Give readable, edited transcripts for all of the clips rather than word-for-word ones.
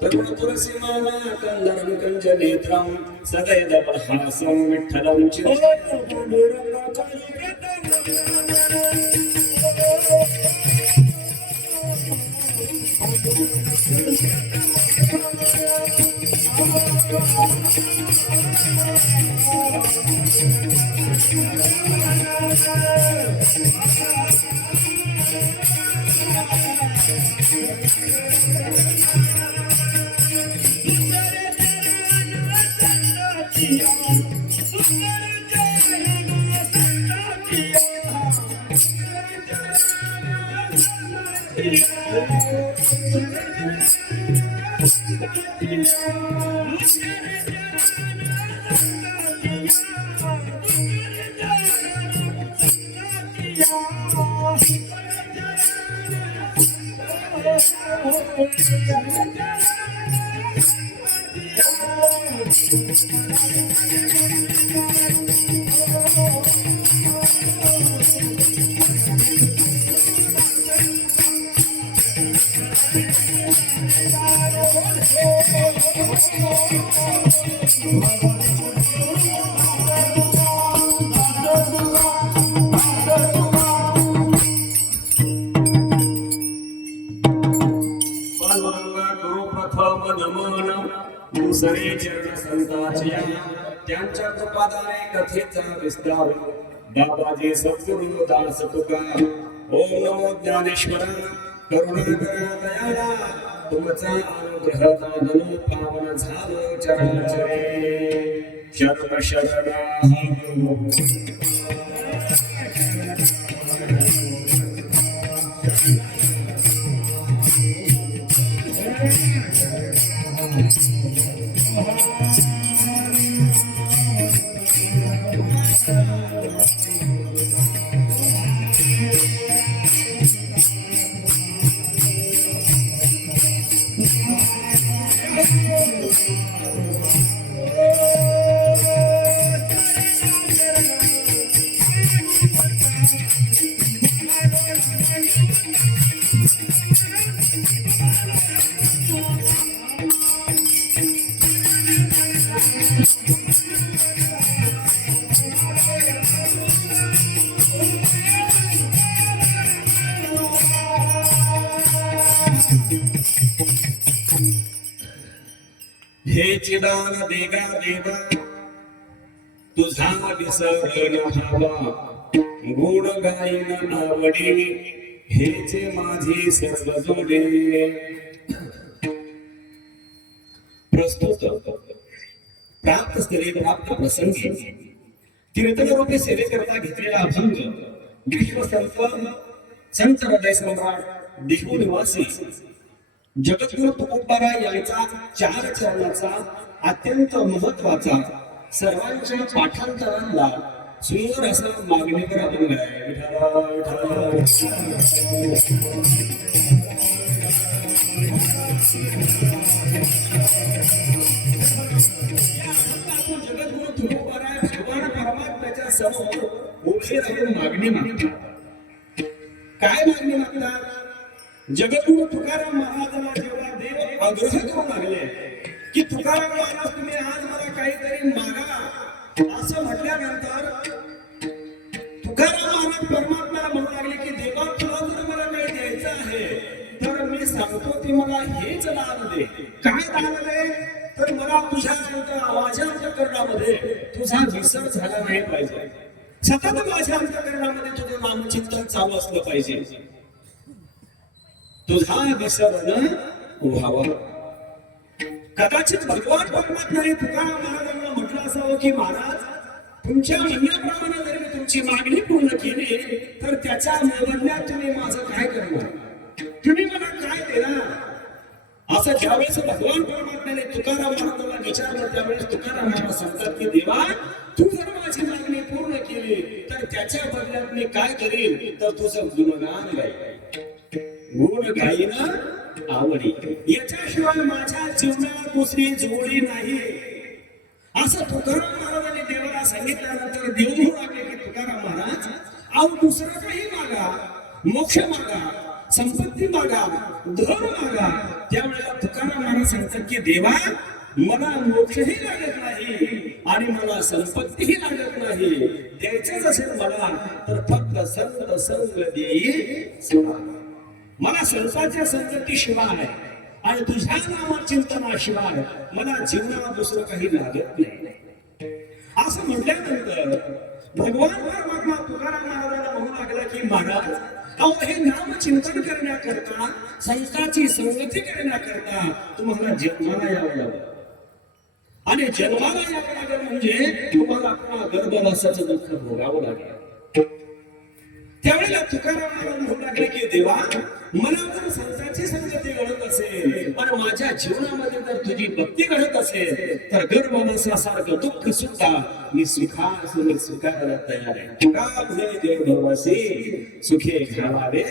तरुण तुलसीमाला कंदरं कंजनेत्रं सदैदवहासं विठ्ठलं दुसरे चरण संतांच्या त्यांच्या कृपादाने कथेचा विस्तार बाबाजी सद्गुरु दास तुका ओम नमो ज्ञानेश्वरा करुणाकरा दयाळा तुमचा अनुग्रह दादन पावन झालो चराचरे शरण शरणाहं हे चिदान देगा देवा तुझा विसरण भावा गुण गायन नावडी हेचे माझी सर्व जोडे प्रस्तुत प्राप्त स्थिरे प्राप्त प्रसंगी कीर्तन रूपी सेवेकरता घेतलेला अभंग विश्व संत हृदय सम्राट देहू निवासी जगद्गुरु तुकोबाराय यांचा 4 चरणाचा अत्यंत महत्वाचा सर्वांच्या पाठांतराला सुंदर असा मागणीवर अभंग आहे. जगद्गुरु तुकोबाराय भगवान परमात्म्याच्या समोर उभे राहून मागणी मागतात. काय मागणी मागतात? जगद्गुरु तुकाराम महाराजांना जेव्हा देव आग्रह करू लागले की तुकाराम महाराज तुम्ही आज मला काहीतरी मागा असं म्हटल्यानंतर तुकाराम महाराज परमात्म्याला म्हणू लागले की देवा तुला जर मला काही द्यायचं आहे तर मी सांगतो ती मला हेच दान दे. काय दान दे तर मला तुझ्या माझ्या अंतःकरणामध्ये तुझा विसर झाला नाही पाहिजे. सतत माझ्या अंतःकरणामध्ये तुझं नामचिंतन चालू असलं पाहिजे. तुझा विसरण व्हावं. कदाचित भगवान परमात्म्याने तुकाराम महाराजांना म्हटलं असावं की महाराज तुमच्या म्हणण्याप्रमाणे जर मी तुमची मागणी पूर्ण केली तर त्याच्या मोबदल्यात तुम्ही माझं काय करणार, तुम्ही मला काय देणार. असं ज्यावेळेस भगवान परमात्म्याने तुकाराम महाराजांना विचारलं त्यावेळेस तुकाराम महाराज सांगतात की देवा तू जर माझी मागणी पूर्ण केली तर त्याच्या बदल्यात मी काय करेन तर तुझं गुणगान गाईन. गुण गाईन आवडी याच्याशिवाय माझ्या जीवनात दुसरी जोडी नाही असं तुकाराम महाराजांनी देवाला सांगितल्यानंतर देव म्हणू लागले की तुकाराम महाराज अहो दुसरं काही मागा मोक्ष मागा, संपत्ती मागा, धन मागा. त्यावेळेला तुकाराम महाराज सांगतात की देवा मला मोक्षही लागत नाही आणि मला संपत्तीही लागत नाही. द्यायचंच असेल मला तर फक्त संत संग देई. मला संतांच्या संगतीशिवाय आणि तुझ्या नामा चिंतनाशिवाय मला जीवनात दुसरं काही लागत नाही. असं म्हटल्यानंतर भगवान परमात्मा तुकाराम महाराजांना म्हणू लागला की महाराज अहो हे नाम चिंतन करण्याकरता संतांची संगती करण्याकरता तुम्हाला जन्माला यावं लागलं आणि जन्माला यावं लागेल म्हणजे तुम्हाला आपला गर्भवासाचं दुःख भोगावं लागेल. त्यावेळेला तुकाराम महाराज म्हणू लागले की देवा मला जर संतांची संगती घडत असेल आणि माझ्या जीवनामध्ये जर तुझी भक्ती घडत असेल तर गर्भवासासारखं दुःख सुद्धा मी स्वीकारायला तयार आहे. का म्हणे देव गर्भवासी सुखे घालावे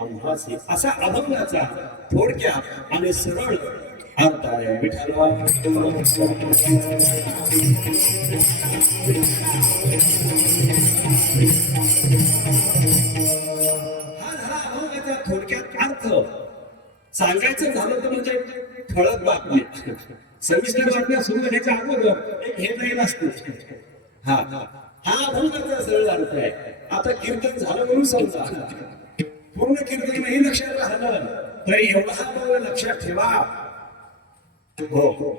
आम्हासी. असा अभंगाचा थोडक्यात आणि सरळ अर्थ आहे. विठ्ठला थोडक्यात अर्थ सांगायचं झालं तर म्हणजे ठळक बातम्या सविस्तर बातम्या सुरू होण्याच्या अगोदर एक हेडलाईन असते. हा अभंगाचा सरळ अर्थ आहे. आता कीर्तन झालं म्हणून समजा पूर्ण कीर्तन नाही लक्षात राहिलं तरी एवढा अभंग लक्षात ठेवा. हो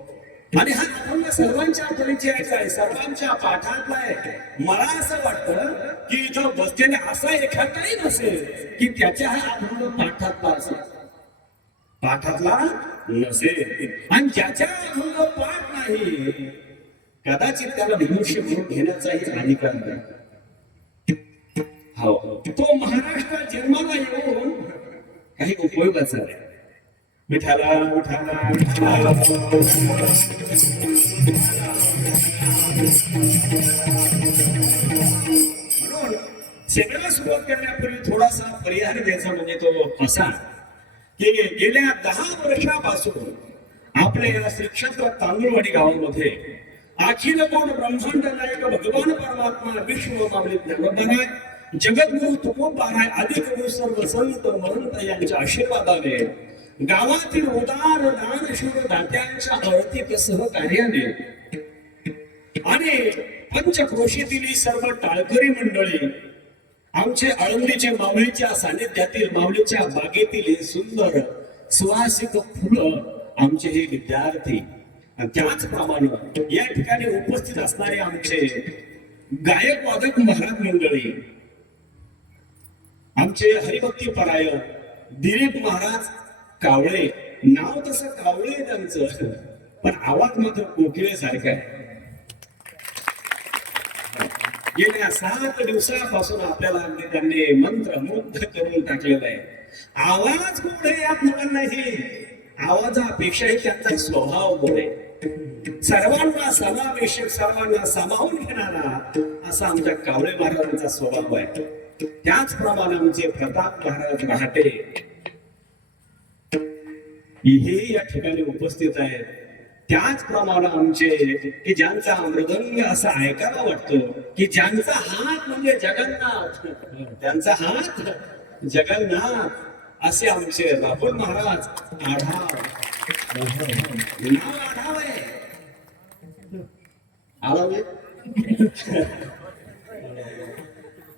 आणि हा अभंग सर्वांच्या परिचयाचा आहे, सर्वांच्या पाठातला आहे. मला असं वाटतं की इथं बसलेले असा एखादाही नसेल की त्याच्या हा अभंग पाठातला असेल, पाठातला नसेल. आणि ज्याच्या अभंग पाठ नाही कदाचित त्याला मनुष्य म्हणून घेण्याचाही अधिकार नाही. हो तो महाराष्ट्रात जन्माला येऊन काही उपयोगाचा नाही. विठाला विठाला म्हणून सेवेला सुरुवात करण्यापूर्वी थोडासा परिहार द्यायचा म्हणजे तो असा की गेल्या 10 वर्षापासून आपल्या या श्री क्षेत्र तांदूळवाडी गावामध्ये अखिल कोण ब्रह्मांड नायक भगवान परमात्मा विष्णू माऊली ज्ञानोबा जगद्गुरु तुकोबाराय आदी कवी सर्व संत महंत यांच्या आशीर्वादाने गावातील उदार दानशूर दात्यांच्या आरतीत सहकार्याने आणि पंचक्रोशीतील सर्व टाळकरी मंडळी आमचे आळंदीचे माऊलीच्या सानिध्यातील माऊलीच्या बागेतील सुंदर सुवासिक फुलं आमचे हे विद्यार्थी त्याचप्रमाणे या ठिकाणी उपस्थित असणारे आमचे गायक वादक महाराज मंडळी आमचे हरिभक्ती परायण दिलीप महाराज कावळे, नाव तसं कावळे त्यांचं पण आवाज मात्र कोकिळे सारखा आहे. गेल्या 7 दिवसापासून आपल्याला त्यांनी मंत्रमुग्ध करून टाकलेला आहे. आवाज गोड आहे यात म्हणत नाही, आवाजापेक्षाही त्यांचा स्वभाव गोड आहे. सर्वांना समावेशक सर्वांना सामावून घेणारा असा आमच्या कावळे महाराजांचा स्वभाव आहे. त्याचप्रमाणे आमचे प्रताप महाराज रहाटे हे या ठिकाणी उपस्थित आहेत. त्याचप्रमाणे आमचे की ज्यांचा मृदंग असा ऐकायला वाटतो की ज्यांचा हात म्हणजे जगन्नाथ, त्यांचा हात जगन्नाथ असे आमचे राहुल महाराज आढाव. नाव आढाव आहे, आढावे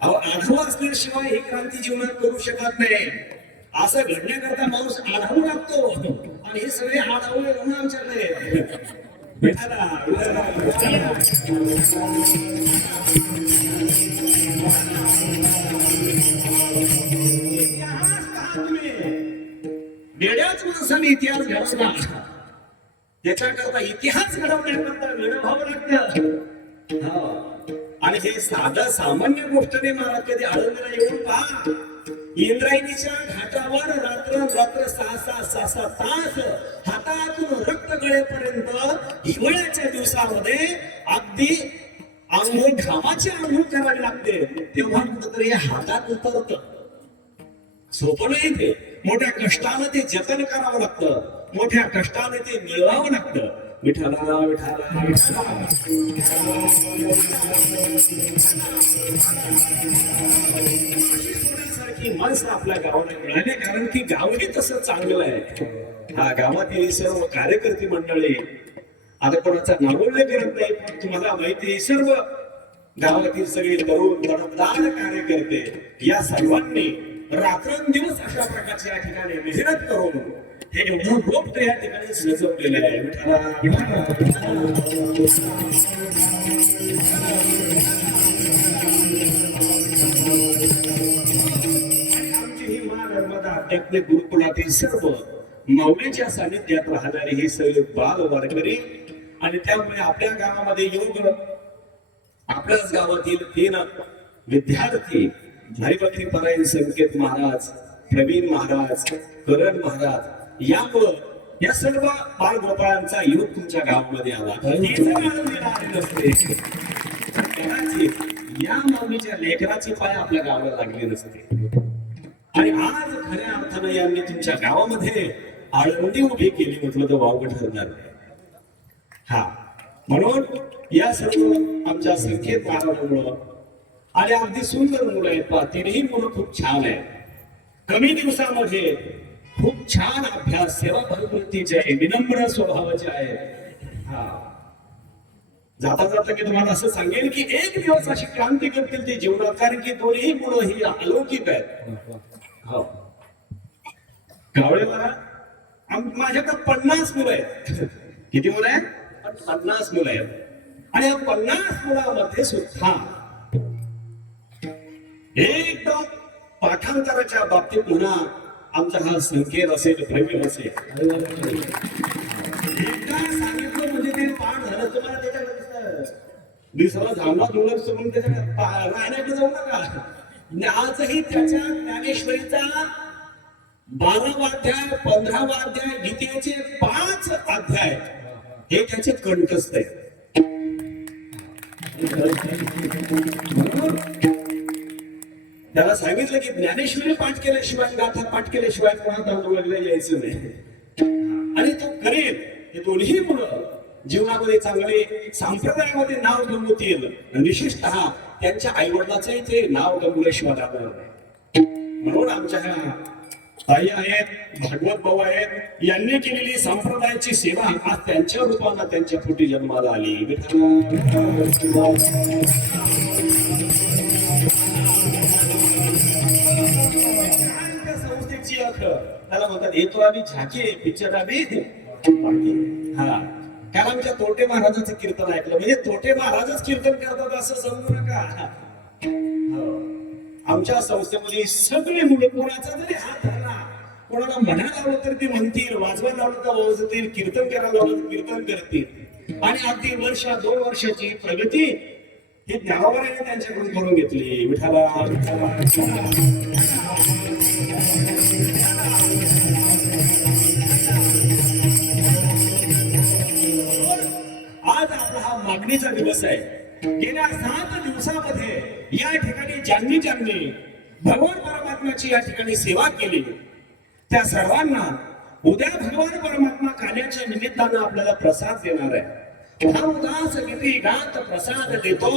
अहो आढाव असल्याशिवाय ही क्रांती जीवनात करू शकत नाही. असं घडण्याकरता माणूस आढावू लागतो आणि हे सगळे आढावले म्हणून आमच्याकडे भेटायला वेड्याच माणसाने इतिहास घडवला. त्याच्याकरता इतिहास घडवण्याकरता वेळ व्हावं लागतं. आणि हे साधं सामान्य गोष्ट नाही. महाराज कधी आळंदीला येऊन पहा, इंद्रायणीच्या घाटावर रात्र 6 तास हातातून रक्त गळेपर्यंत हिवाळ्याच्या दिवसामध्ये अगदी आंघोळ घामाची आंघोळ करावी लागते. तेव्हा कुठंतरी हातात उतरत. सोपं नाही ते. मोठ्या कष्टाने ते जतन करावं लागतं, मोठ्या कष्टाने ते मिळवावं लागतं. विठाला विठाला ती माणसं आपल्या गावाला मिळाली, कारण की गावही तसं चांगलं आहे. हा गावातील सर्व कार्यकर्ते मंडळी, आता कोणाचा नावोल्लेख करत नाही, पण तुम्हाला माहिती सर्व गावातील सगळे तरुण तडफदार कार्यकर्ते या सर्वांनी रात्रंदिवस अशा प्रकारचे या ठिकाणी मेहनत करून हे एवढं रोप या ठिकाणी सजवलेलं आहे. आमची ही मा नर्मदा आपल्या गुरुकुलातील सर्व माऊलीच्या सानिध्यात राहणारे हे सगळे बाल वारकरी, आणि त्यामुळे आपल्या गावामध्ये योग आपल्याच गावातील 3 विद्यार्थी हरिभक्ती परायण संकेत महाराज, प्रवीण महाराज, करण महाराज, यामुळं या सर्व बालगोपाळांचा योग तुमच्या गावामध्ये आला. या माऊलीच्या लेकराची पाय आपल्या गावाला लागली नसते, आणि आज खऱ्या अर्थानं यांनी तुमच्या गावामध्ये आळंदी उभी केली म्हटलं तर वावगं ठरणार नाही. हा म्हणून या सर्व आमच्या संकेत महाराजांमुळं आणि अगदी सुंदर मुलं आहेत पहा, तिन्ही मुलं खूप छान आहेत. कमी दिवसामध्ये खूप छान अभ्यास, सेवा प्रवृत्तीचे आहे, विनम्र स्वभावाचे आहे. हा जाता जाता मी तुम्हाला असं सांगेन की एक दिवस अशी क्रांती करतील ते जीवनात, कारण की दोन्ही मुलं ही अलौकिक आहेत. हो गावळेला माझ्याकडे 50 मुलं आहेत. किती मुलं आहेत? 50 मुलं आहेत. आणि या 50 मुलांमध्ये सुद्धा एकदम पाठांतराच्या बाबतीत म्हणा, आमचा हा संकेत असेल, प्रवीण असेल, एकदा सांगितलं म्हणजे ते पाठ झालं. तुम्हाला त्याच्याकडे दिवसाला झांबा डोळं सोडून त्याच्याकडे राहण्याकडे जाऊ नका. आजही त्याच्या ज्ञानेश्वरीचा 12वा अध्याय, 15वा अध्याय, गीतेचे 5 अध्याय हे त्याचे कंठस्थ आहेत. त्याला सांगितलं की ज्ञानेश्वरी पाठ केल्याशिवाय, गाथा पाठ केल्याशिवाय कोणा तांदूळला यायचं नाही, आणि तो करेल. हे दोन्ही मुलं जीवनामध्ये चांगले संप्रदायामध्ये नाव गमवतील, विशेषतः त्यांच्या आई वडिलाचंही ते नाव गमवल्याशिवाय जाणार नाही. म्हणून आमच्या ह्या ताई आहेत, भागवत भाऊ आहेत, यांनी केलेली संप्रदायाची सेवा आज त्यांच्या रूपानं त्यांच्या पोटी जन्माला आली. संस्थेची अख त्याला म्हणतात, येतो आम्ही झाके पिक्चर आम्ही. हा कारण आमच्या तोटे महाराजांचं कीर्तन ऐकलं म्हणजे तोटे महाराजच कीर्तन करतात असं समजू नका. आमच्या संस्थेमध्ये सगळे मुलं, कोणाचा जरी हात धरला, कोणाला म्हणायला लावलं तर ते म्हणतील, वाजवायला लावलं तर वाजवतील, कीर्तन करायला लावलं तर कीर्तन करतील. आणि अगदी 2 वर्षाची प्रगती ही ज्ञानोबाने त्यांच्याकडून करून घेतली. विठाला आज आपला हा मागणीचा दिवस आहे. गेल्या 7 दिवसामध्ये या ठिकाणी ज्यांनी भगवान परमात्म्याची या ठिकाणी सेवा केली, त्या सर्वांना उद्या भगवान परमात्मा काल्याच्या निमित्तानं आपल्याला प्रसाद देणार आहे. उदास किती गात प्रसाद देतो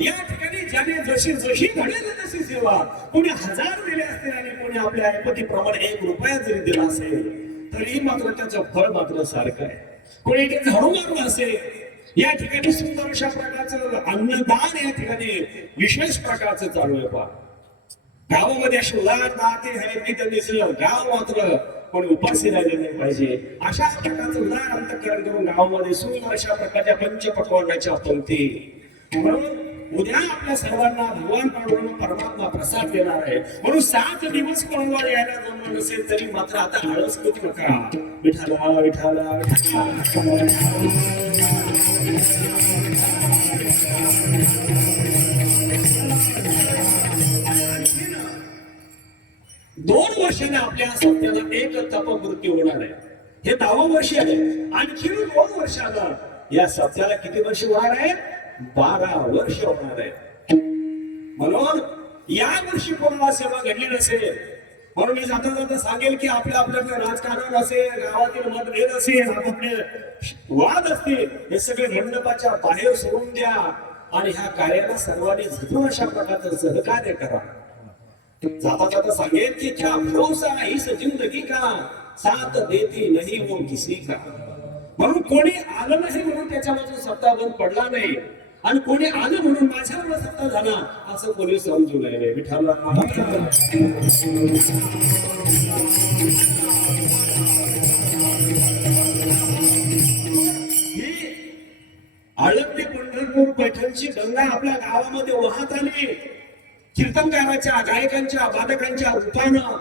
या ठिकाणी ज्याने जशी घडेल तशी सेवा, कोणी 1000 दिले असतील आणि कोणी आपल्या ऐपतीप्रमाणे 1 रुपया जरी दिला असेल तरी मात्र त्याचं फळ मात्र सारखं आहे. कोणी झाडू मारलं असेल, या ठिकाणी सुंदर अशा प्रकारचं अन्नदान या ठिकाणी विशेष प्रकारचं चालू आहे. पहा गावामध्ये अशी उदाहरण राहते हरिभक्ती त्यांनी गाव मात्र कोणी उपासी राहिले नाही पाहिजे, अशा प्रकारचं उदाहरण अंतःकरण करून गावामध्ये सुंदर अशा प्रकारच्या पंचपक्वान्नाच्या पंक्ती. म्हणून उद्या आपल्या सर्वांना भगवान परमात्मा प्रसाद देणार आहे. म्हणून 7 दिवस कोणाला यायला जमलं नसेल तरी मात्र आता आळस करू नका. विठाला विठाला 2 वर्षाने आपल्या सत्याला एक तपमृत्यू होणार आहे. हे 10वं वर्ष आहे. आणखी 2 वर्षाला या सत्याला किती वर्ष होणार आहे? 12 वर्ष होणार आहे. म्हणून या वर्षी कोणाला सेवा घडली नसेल, म्हणून मी जाता जाता सांगेल की आपल्याकडे राजकारण असेल, गावातील मतभेद असेल, आपापले वाद असतील, हे सगळे मंडपाच्या बाहेर सोडून द्या आणि ह्या कार्याला सर्वांनी झटून अशा प्रकारचं सहकार्य करा. जाता जाता सांगेल की क्या भरोसा इस जिंदगी का, साथ देती नहीं वो किसी का. म्हणून कोणी आलं नाही म्हणून त्याच्यापासून सत्ता बंद पडला नाही, आणि कोणी आलं म्हणून माझ्यावर सत्ता झाला असं कोणी समजू नये. विठ्ठल आळंदी पंढरपूर पैठणची गंगा आपल्या गावामध्ये वाहत आली. कीर्तनकाराच्या, गायकांच्या, वादकांच्या रूपानं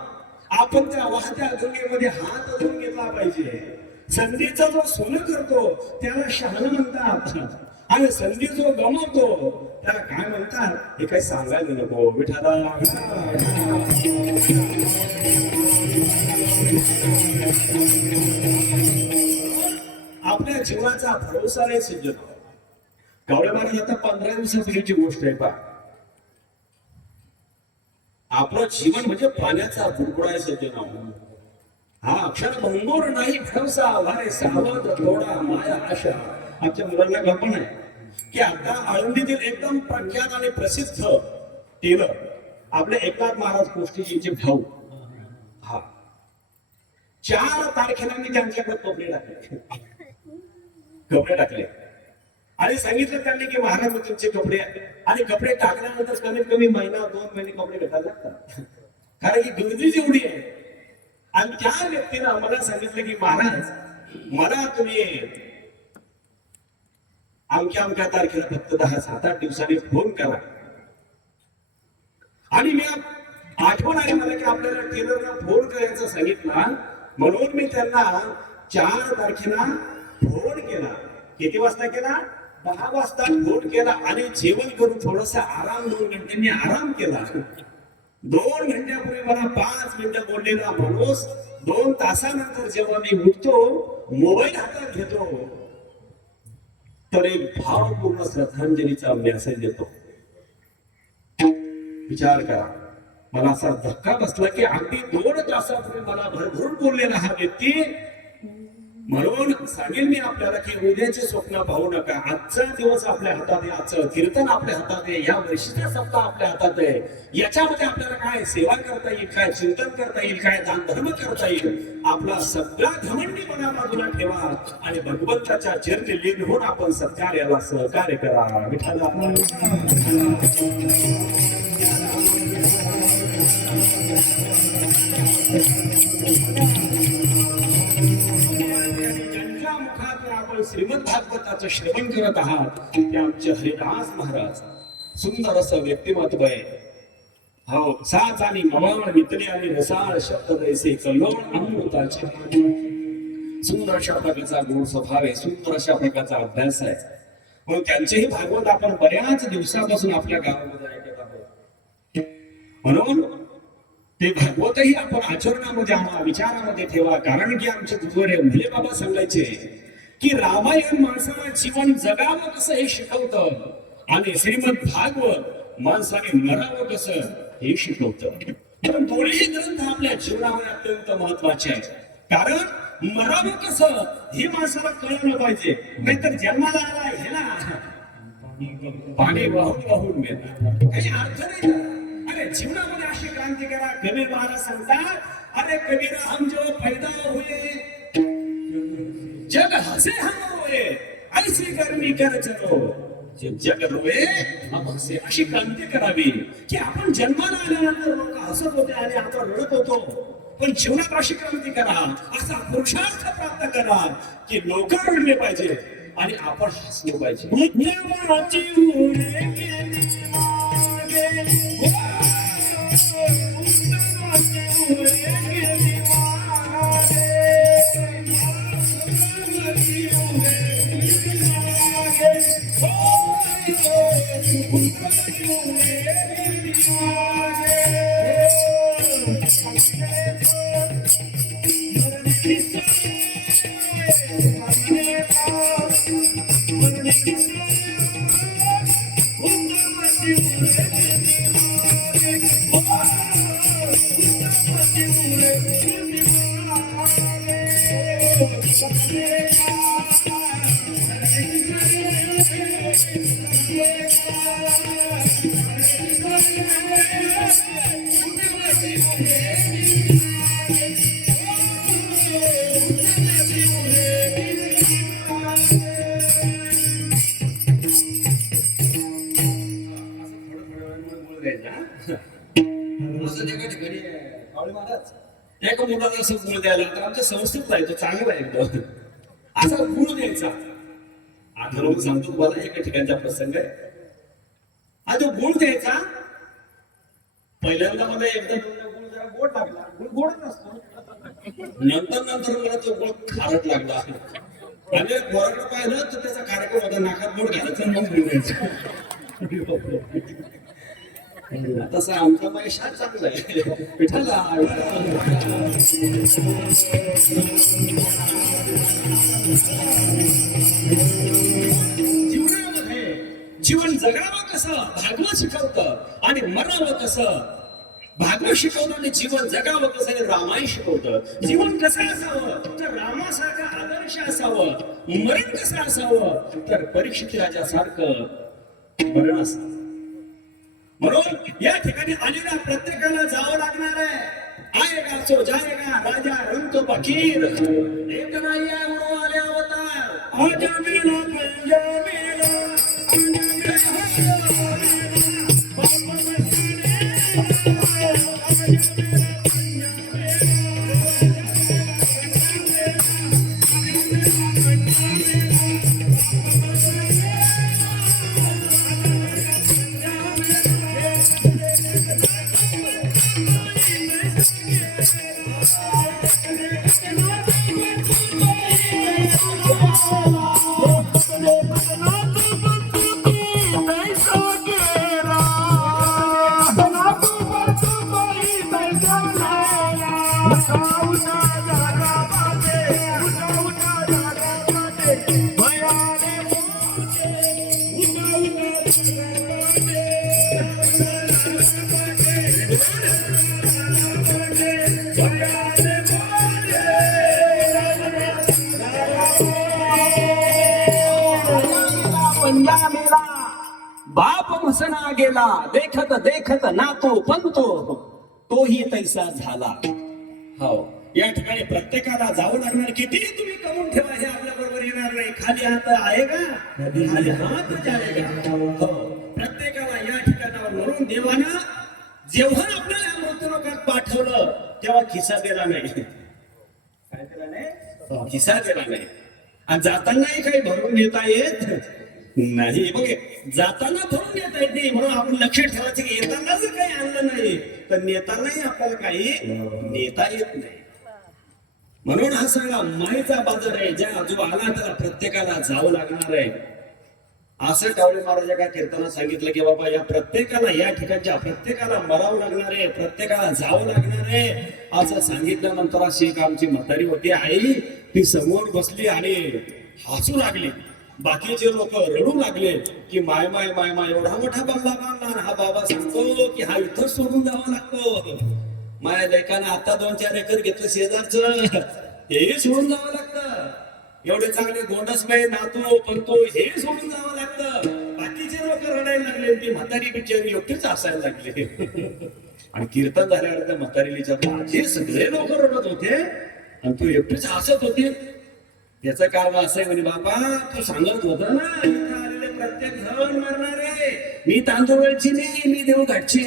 आपण त्या वाहत्या गंगेमध्ये हात धरून घेतला पाहिजे. संधीचा जो सोनं करतो त्याला शहाणं म्हणतात, आणि संधी जो गमावतो त्याला काय म्हणतात हे काही सांगायला नको. विठाला आपल्या जीवनाचा भरोसा नाही सज्जन. गवळे महाराज आता 15 दिवसापूर्वीची गोष्ट आहे पा. आपलं जीवन म्हणजे पाण्याचा बुडबुडा आहे सज्जन. हा अक्षर भंगूर नाही भरवसा, वारे सावध थोडा माया आशा. आमच्या मुलांना कल्पना आहे की आता आळंदीतील एकदम प्रख्यात आणि प्रसिद्ध टेलर आपले एकनाथ महाराज कोष्टीजींचे भाऊ, हा 4 तारखेला मी त्यांच्याकडे कपडे टाकले आणि सांगितलं त्यांनी की महाराज तुमचे कपडे, आणि कपडे टाकल्यानंतर कमीत कमी महिना 2 महिने कपडे घटायला लागतात, कारण की गर्दी जेवढी आहे. आणि त्या व्यक्तीनं मला सांगितलं की महाराज मला तुम्ही अमक्या तारखेला फक्त 10-7-8 दिवसांनी फोन करा. आणि मी आठवण आली मला की आपल्याला टेलरला फोन करायचं सांगितलं, म्हणून मी त्यांना 4 तारखेला फोन केला. किती वाजता केला? 10 वाजता फोन केला, आणि जेवण करून थोडासा आराम 2 घंट्यांनी आराम केला. 2 घंट्यापूर्वी मला 5 मिनिटं बोललेला माणूस 2 तासानंतर जेव्हा मी उठतो, मोबाईल हातात घेतो, तर एक भावपूर्ण श्रद्धांजलीचा मेसेज देतो. विचार करा, मला असा धक्का बसला की अगदी 2 तासापूर्वी मला भरभरून बोललेला हा व्यक्ती. म्हणून सांगेन मी आपल्याला की उद्याचे स्वप्न पाहू नका. आजचा दिवस आपल्या हातात आहे, आजचं कीर्तन आपल्या हातात आहे, या वर्षीचा सप्ताह आपल्या हातात आहे. याच्यामध्ये आपल्याला काय सेवा करता येईल, काय चिंतन करता येईल, काय दान धर्म करता येईल. आपला सगळा घमंडी मना बाजूला ठेवा आणि भगवंताच्या चरणी लीन होऊन आपण सत्कार्याला सहकार्य करा. विठ्ठला श्रीमद भागवताचं श्रवण करत आहात ते आमचे हरिदास महाराज. सुंदर असं व्यक्तिमत्व आहे. हो, साच आणि मवाळ मितले आणि रसाळ शब्द दैसे कल्लोळ अमृताचे. सुंदर अशा प्रकारचा गुण स्वभाव आहे, सुंदर अशा प्रकारचा अभ्यास आहे. म्हणून त्यांचेही भागवत आपण बऱ्याच दिवसापासून आपल्या गावामध्ये ऐकत आहोत. म्हणून ते भागवतही आपण आचरणामध्ये आणा, विचारामध्ये ठेवा. कारण की आमचे गुरुवर्य भले बाबा सांगायचे की रामायण माणसाला जीवन जगावं कसं हे शिकवतं, आणि श्रीमद भागवत माणसाने मरावं कसं हे शिकवतं. पण दोन्ही ग्रंथ आपल्या जीवनामध्ये अत्यंत महत्वाचे आहेत. कारण मरावं कसं हे माणसाला कळलं पाहिजे, नाहीतर जन्माला आला हे ना पाणी वाहून वाहून मिळणार, काही अर्थ नाही. अरे जीवनामध्ये अशी क्रांती करा. कबीर महाराज सांगतात, अरे कबीरा हम जो पैदा हुए जग हसे हम रोए, ऐसी गर्मी कर चलो जग रोए हम हसे. अशी क्रांती करावी की आपण जन्माला आल्यानंतर लोक हसत होते आणि आपण रडत होतो, पण जीवनात अशी क्रांती करा, असा पुरुषार्थ प्राप्त करा की लोक रडले पाहिजे आणि आपण हसलो पाहिजे. असं एका ठिकाणी कावळे महाराज एका मुलाला असं गुळ द्यायला तर आमच्या संस्थेत आहे तो चांगला आहे एकदम असा गुळ द्यायचा. आठवून सांगतो तुम्हाला एका ठिकाणचा प्रसंग आहे. हा जो गुळ द्यायचा पहिल्यांदा मला एकदम गुळ जरा गोड लागला. गुळ गोडच असतो. नंतर मला तो गुळ खारट लागला आणि पोराकडे पाहिलं तर त्याचा कार्यक्रम होता नाकात गोड घालायचा मग गुळ द्यायचा. तसा आमचा पैसा चांगला आहे पिठाला. जीवनामध्ये जीवन जगावं कसं भागवत शिकवतं आणि मरावं कसं भागवत शिकवतं आणि जीवन जगावं कसं हे रामायण शिकवतं. जीवन कसं असावं तर रामासारखा आदर्श असावं. मरण कसं असावं तर परीक्षित राजासारखं मरण असावं. म्हणून या ठिकाणी आलेल्या प्रत्येकाला जावं लागणार आहे. आएगा सो जाएगा राजा रंग फकीर एक नाही आहे म्हणून आले अवतार. आजा मेला पंजा मेला बाप मसना गेला देखत देखत नातो पंतो तोही तैसा झाला. हो या ठिकाणी प्रत्येकाला जावं लागणार. किती तुम्ही कमवून ठेवा हे आपल्या बरोबर येणार नाही. खाली हात आहे का खाली हात जाएगा. हो प्रत्येकाला या ठिकाणावर म्हणून देवानं जेव्हा आपल्याला मृत्यूलोकात पाठवलं तेव्हा खिसा दिला नाही. काय दिला नाही खिसा दिला नाही. आणि जातानाही काही भरून घेता येत नाही. बघ जाताना भरून घेता येत नाही म्हणून आपण लक्ष ठेवायचं की येताना जर काही आणलं नाही तर नेतानाही आपल्याला काही नेता येत नाही. म्हणून हा सगळा मायेचा बाजार आहे. ज्या जो आला त्याला प्रत्येकाला जावं लागणार आहे. असं कावळे महाराज एका कीर्तनात सांगितलं की बाबा या प्रत्येकाला या ठिकाणच्या प्रत्येकाला मरावं लागणार आहे. प्रत्येकाला जावं लागणार आहे. असं सांगितल्यानंतर अशी एक आमची म्हातारी होती आई ती समोर बसली आणि हसू लागली. बाकीचे लोक रडू लागले की माय माय माय माय एवढा मोठा बंगला बांधला. हा बाबा सांगतो की हा इथं सोडून जावं लागतो. माया लेकानं आता 2-4 एकर घेतलं शेजारचं हे सोडून जावं लागतं. एवढे चांगले गोंडसबाई नातू पंतू हे सोडून जावं लागतं. बाकीचे लोक रडायला लागले. ती म्हातारी बिचारी एकटीच हसायला लागले. आणि कीर्तन झाल्यावर त्या म्हातारीलीच्या माझे सगळे लोक रडत होते आणि तू एकटीच हसत होती. याचं कारण असं आहे म्हणे बाबा तू सांगत होता ना इथं आलेले प्रत्येक जण मरणार आहे. मी तांदूळची नाही मी देवघाटची.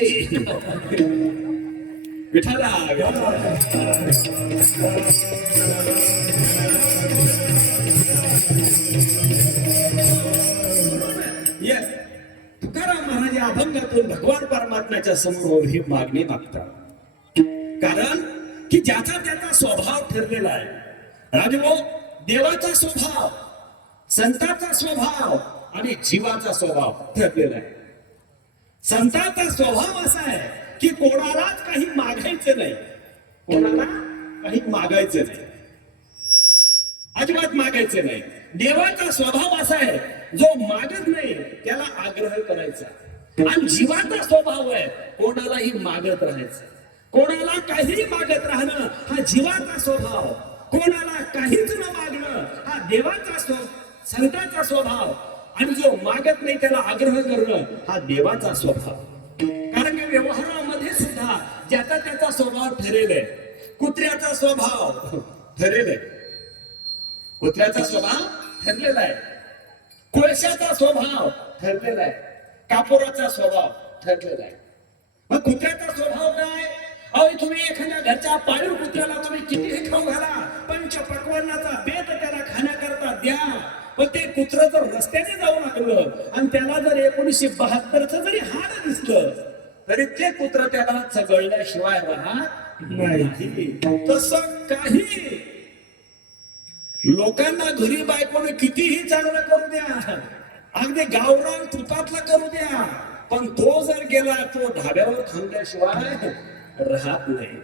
विठाला तुकाराम महाराज या अभंगातून भगवान परमात्म्याच्या समोर ही मागणी मागतात. कारण की ज्याचा त्याचा स्वभाव ठरलेला आहे. राजभो देवाचा स्वभाव संताचा स्वभाव आणि जीवाचा स्वभाव ठरलेला आहे. संताचा स्वभाव असा आहे की कोणालाच काही मागायचं नाही. कोणाला काही मागायचं नाही. अजिबात मागायचं नाही. देवाचा स्वभाव असा आहे जो मागत नाही त्याला आग्रह करायचा. आणि जीवाचा स्वभाव आहे कोणालाही मागत राहायचं. कोणाला काही मागत राहणं हा जीवाचा स्वभाव. कोणाला काहीच न मागणं हा देवाचा संताचा स्वभाव. आणि जो मागत नाही त्याला आग्रह करणं हा देवाचा स्वभाव. कारण की व्यवहारामध्ये सुद्धा ज्याचा त्याचा स्वभाव ठरेल. कुत्र्याचा स्वभाव ठरेल, कुत्र्याचा स्वभाव ठरलेला आहे, कोळशाचा स्वभाव ठरलेला आहे, कापोराचा स्वभाव ठरलेला आहे. मग कुत्र्याचा स्वभाव काय? अहो तुम्ही एखाद्या घरच्या पाळीव कुत्र्याला तुम्ही कितीही खाऊ घाला, पंचपक्वान्नाचा बेत त्याला खाण्याकरता द्या, पण ते कुत्र जर रस्त्याने जाऊन लागलं आणि त्याला जर 1972च जरी हाड दिसलं तरी ते कुत्र त्याला चघळल्याशिवाय राहत नाही. तसं काही लोकांना घरी बायकोने कितीही चांगलं करू द्या, अगदी गावरान तुपातला करू द्या, पण तो जर गेला तो ढाब्यावर थांबल्याशिवाय राहत नाही,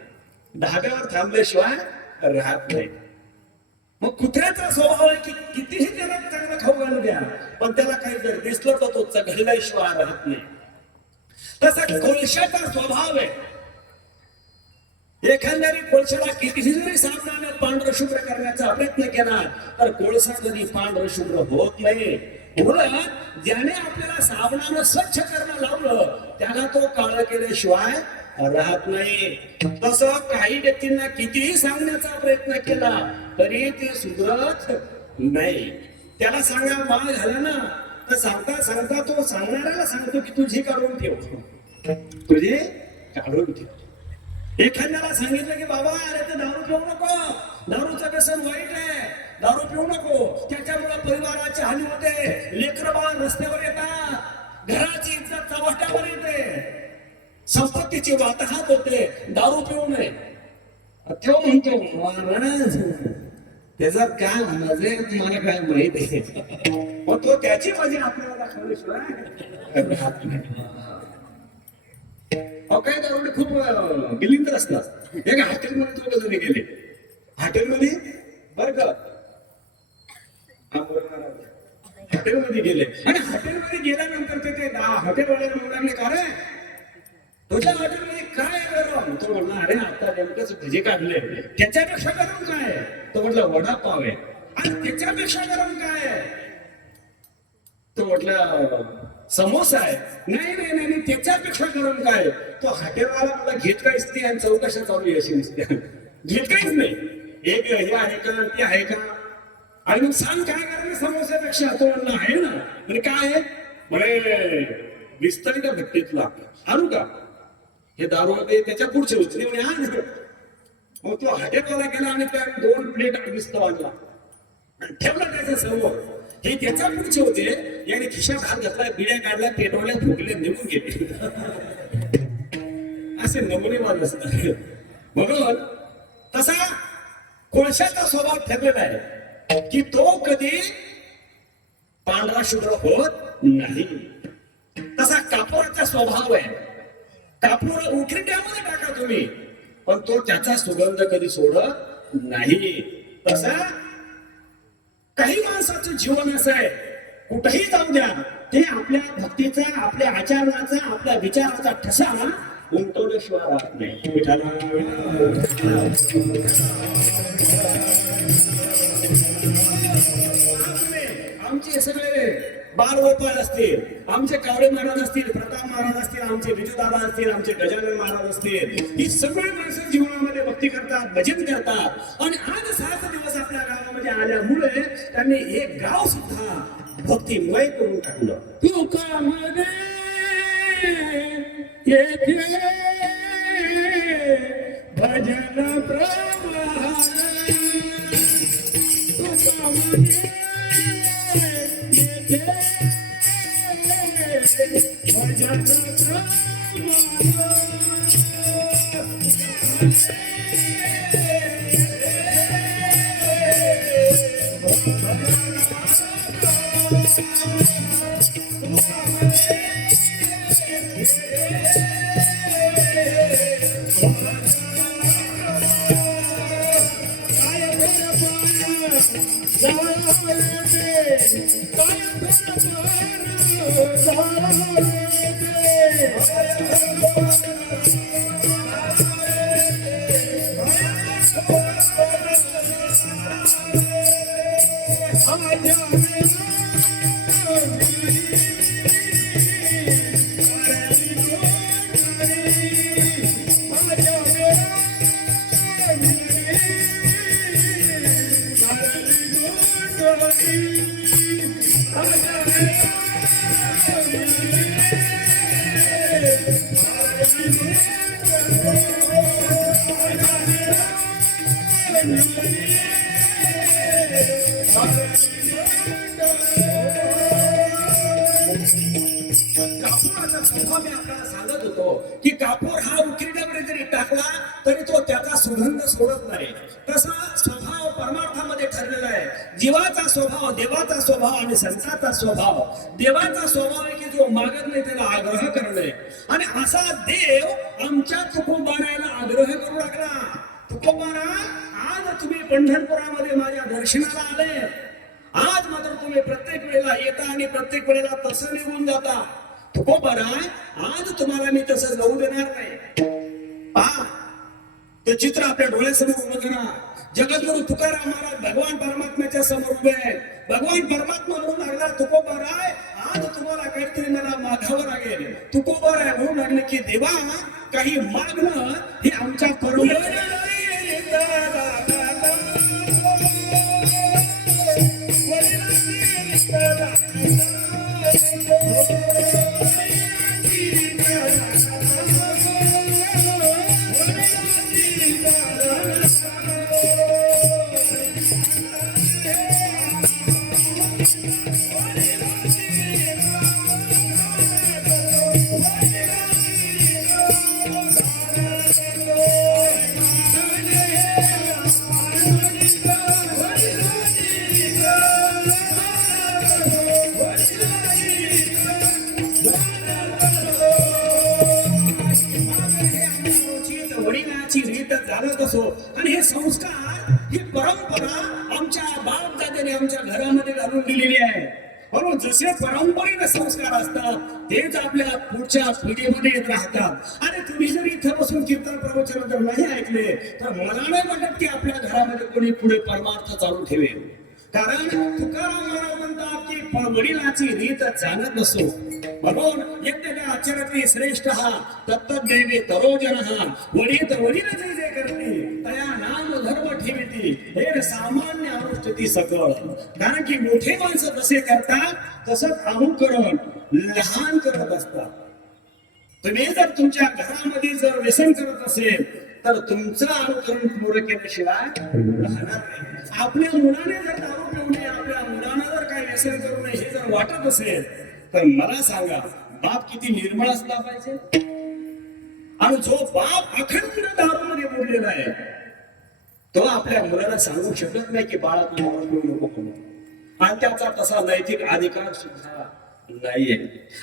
ढाब्यावर थांबल्याशिवाय राहत नाही. मग कुत्र्याचा स्वभाव आहे की कितीही त्याला चांगलं खाऊ घालू द्या, पण त्याला काही जर दिसलं तर तो चघळल्याशिवाय राहत नाही. तसा कोळशाचा स्वभाव आहे. एखाद्याने कोळशाला कितीही जरी साबणाने पांढर शुभ्र करण्याचा प्रयत्न केला तर कोळसा कधी पांढर शुभ्र होत नाही. उलट ज्याने आपल्याला साबणानं स्वच्छ करणं लावलं त्याला तो काळ केल्याशिवाय राहत नाही. तसं काही व्यक्तींना कितीही सांगण्याचा प्रयत्न केला तरी ते सुधरत नाही. त्याला सांगा माळ झाला ना तर सांगता सांगता तो सांगणाऱ्याला सांगतो की तुझी काढून ठेव, तुझी काढून ठेव. एखाद्याला सांगितलं की बाबा अरे ते दारू पिऊ नको, दारूचं व्यसन वाईट आहे, दारू पिऊ नको, त्याच्यामुळे परिवाराची हानी होते, लेकरं बाळ रस्त्यावर येतात, घराची इज्जत चव्हाट्यावर येते, संपत्तीची वाताहत होते, दारू पिऊ नये. तो म्हणतो महाराज त्याचा काय म्हणायचंय तुम्हाला काय माहित आहे, मग तो त्याची मजा आपल्याला दाखवल्याशिवाय राहत नाही. काही दारुडे खूप गिलिंतर असतात. एका हॉटेलमध्ये दोघ जणी गेले, हॉटेलमध्ये बर का हॉटेलमध्ये गेले आणि हॉटेलमध्ये गेल्यानंतर ते हॉटेलवाल्याला म्हणू लागले का रे तुझ्या हॉटेलमध्ये काय गरम? तो म्हणला अरे आता नेमकंच भजी काढले, त्याच्यापेक्षा गरम काय? तो म्हटलं वडापाव आहे. आणि त्याच्यापेक्षा गरम काय? तो म्हटलं समोसा आहे. नाही नाही नाही त्याच्यापेक्षा गरम काय? तो हॉटेलवाला मला घेत काहीच नाही आणि चौकशा चालू आहे अशी नुसते, घेत काहीच नाही. एक हे आहे का ते आहे का आणि मग सांग काय गरम समोस्यापेक्षा? तो म्हणला आहे ना. म्हणजे काय आहे? म्हणे विस्तारित भट्टीतला आणू का? हे दारू त्याच्या पुढचे होते म्हणे. मग तो हॉटेलवाला गेला आणि त्या 2 प्लेट विस्त वाजला ठेवला त्याच्या समोर. हे त्याच्या पुढचे होते, याने खिशात हात घातला, बिड्या काढल्या, पेटवल्या, फुकले, निघून गेले. असे नमुने वाद असतात. म्हणून तसा कोळशाचा स्वभाव ठरलेला आहे की तो कधी पांढरा शुभ्र होत नाही. तसा कापोराचा स्वभाव आहे. कापूर उखरट्यामध्ये टाका तुम्ही पण तो त्याचा सुगंध कधी सोडत नाही. तसा काही माणसाचं जीवन असं आहे, कुठेही जाऊ द्या ते आपल्या भक्तीचा, आपल्या आचरणाचा, आपल्या विचाराचा ठसा उमटवल्याशिवाय राहत नाही. आमचे सगळे बालगोपाळ असतील, आमचे कावळे महाराज असतील, प्रताप महाराज असतील, आमचे विजयदादा असतील, आमचे गजानन महाराज असतील, ही सगळी माणसं जीवनामध्ये भक्ती करतात, भजन करतात. आणि आज 7 दिवस आपल्या गावामध्ये आल्यामुळे त्यांनी एक गाव सुद्धा भक्तिमय करून टाकलं. तुका मध्ये येथे भजन प्रवाह, तुका मध्ये भजन कापूराचा स्वभाव मी आपल्याला सांगत होतो की कापूर हा उकिरड्यामध्ये जरी टाकला तरी तो त्याचा सुगंध सोडत नाही. तसा स्वभाव परमार्थामध्ये ठरलेला आहे. जीवाचा स्वभाव, देवाचा स्वभाव आणि संताचा स्वभाव. देवाचा स्वभाव आहे की जो मागत नाही त्याला आग्रह करणे, आणि असा देव आमच्या तुकोबारायला आग्रह करू लागला. तुकोबारा, आज तुम्ही पंढरपुरामध्ये माझ्या दर्शनाला आले. आज मात्र तुम्ही प्रत्येक वेळेला येता आणि प्रत्येक वेळेला तसं निघून जाता. तुकोबारा, आज तुम्हाला मी तसं जाऊ देणार नाही. पहा, ते चित्र आपल्या डोळ्यासमोर उभं करा. जगद्गुरु तुकाराम महाराज भगवान परमात्म्याच्या समोर उभे आहेत. भगवान परमात्मा म्हणून लागला, तुकोबारा, आज तुम्हाला काहीतरी मला मागावं लागेल. तुकोबारा म्हणून लागले की देवा, काही मागणं हे आमच्या परंपरेला आणि हे संस्कार, ही परंपरा आमच्या बाप दादाने आमच्या घरामध्ये घालून दिलेली आहे. बरोबर, जसे परंपरेने संस्कार असतात तेच आपल्या पुढच्या पिढीमध्ये येत राहतात. आणि तुम्ही जर इथं बसून कीर्तन प्रवचन जर नाही ऐकले तर मला नाही वाटत की आपल्या घरामध्ये कोणी पुढे परमार्थ चालू ठेवेल. कारण तुकाराम महाराज म्हणतात की वडिलांची रीत जाणत नसो. म्हणून यज्ञ आचरती श्रेष्ठ हा तत्तदैवे तरोजन हा. वडील वडील जे जे करते तया नाम धर्म ठेवती, हे सामान्य अनुष्ठती सकळ. कारण की मोठे माणसं जसे करतात तसंच अनुकरण लहान करत असतात. तुम्ही जर तुमच्या घरामध्ये जर व्यसन करत असेल तर तुमचं अनुकरण पूर्ण केल्याशिवाय राहणार नाही. आपल्या मुलाने जर दारू पिऊ नये, आपल्या मुलांना जर काही व्यसन करू नये हे जर वाटत असेल तर मला सांगा, बाप किती निर्मळ असला पाहिजे. आणि जो बाप अखंड दारूमध्ये बुडलेला आहे तो आपल्या मुलाला सांगू शकत नाही की बाळा तू दारू पिऊ नको म्हणून. आणि त्याचा तसा नैतिक अधिकार सुद्धा नाहीये.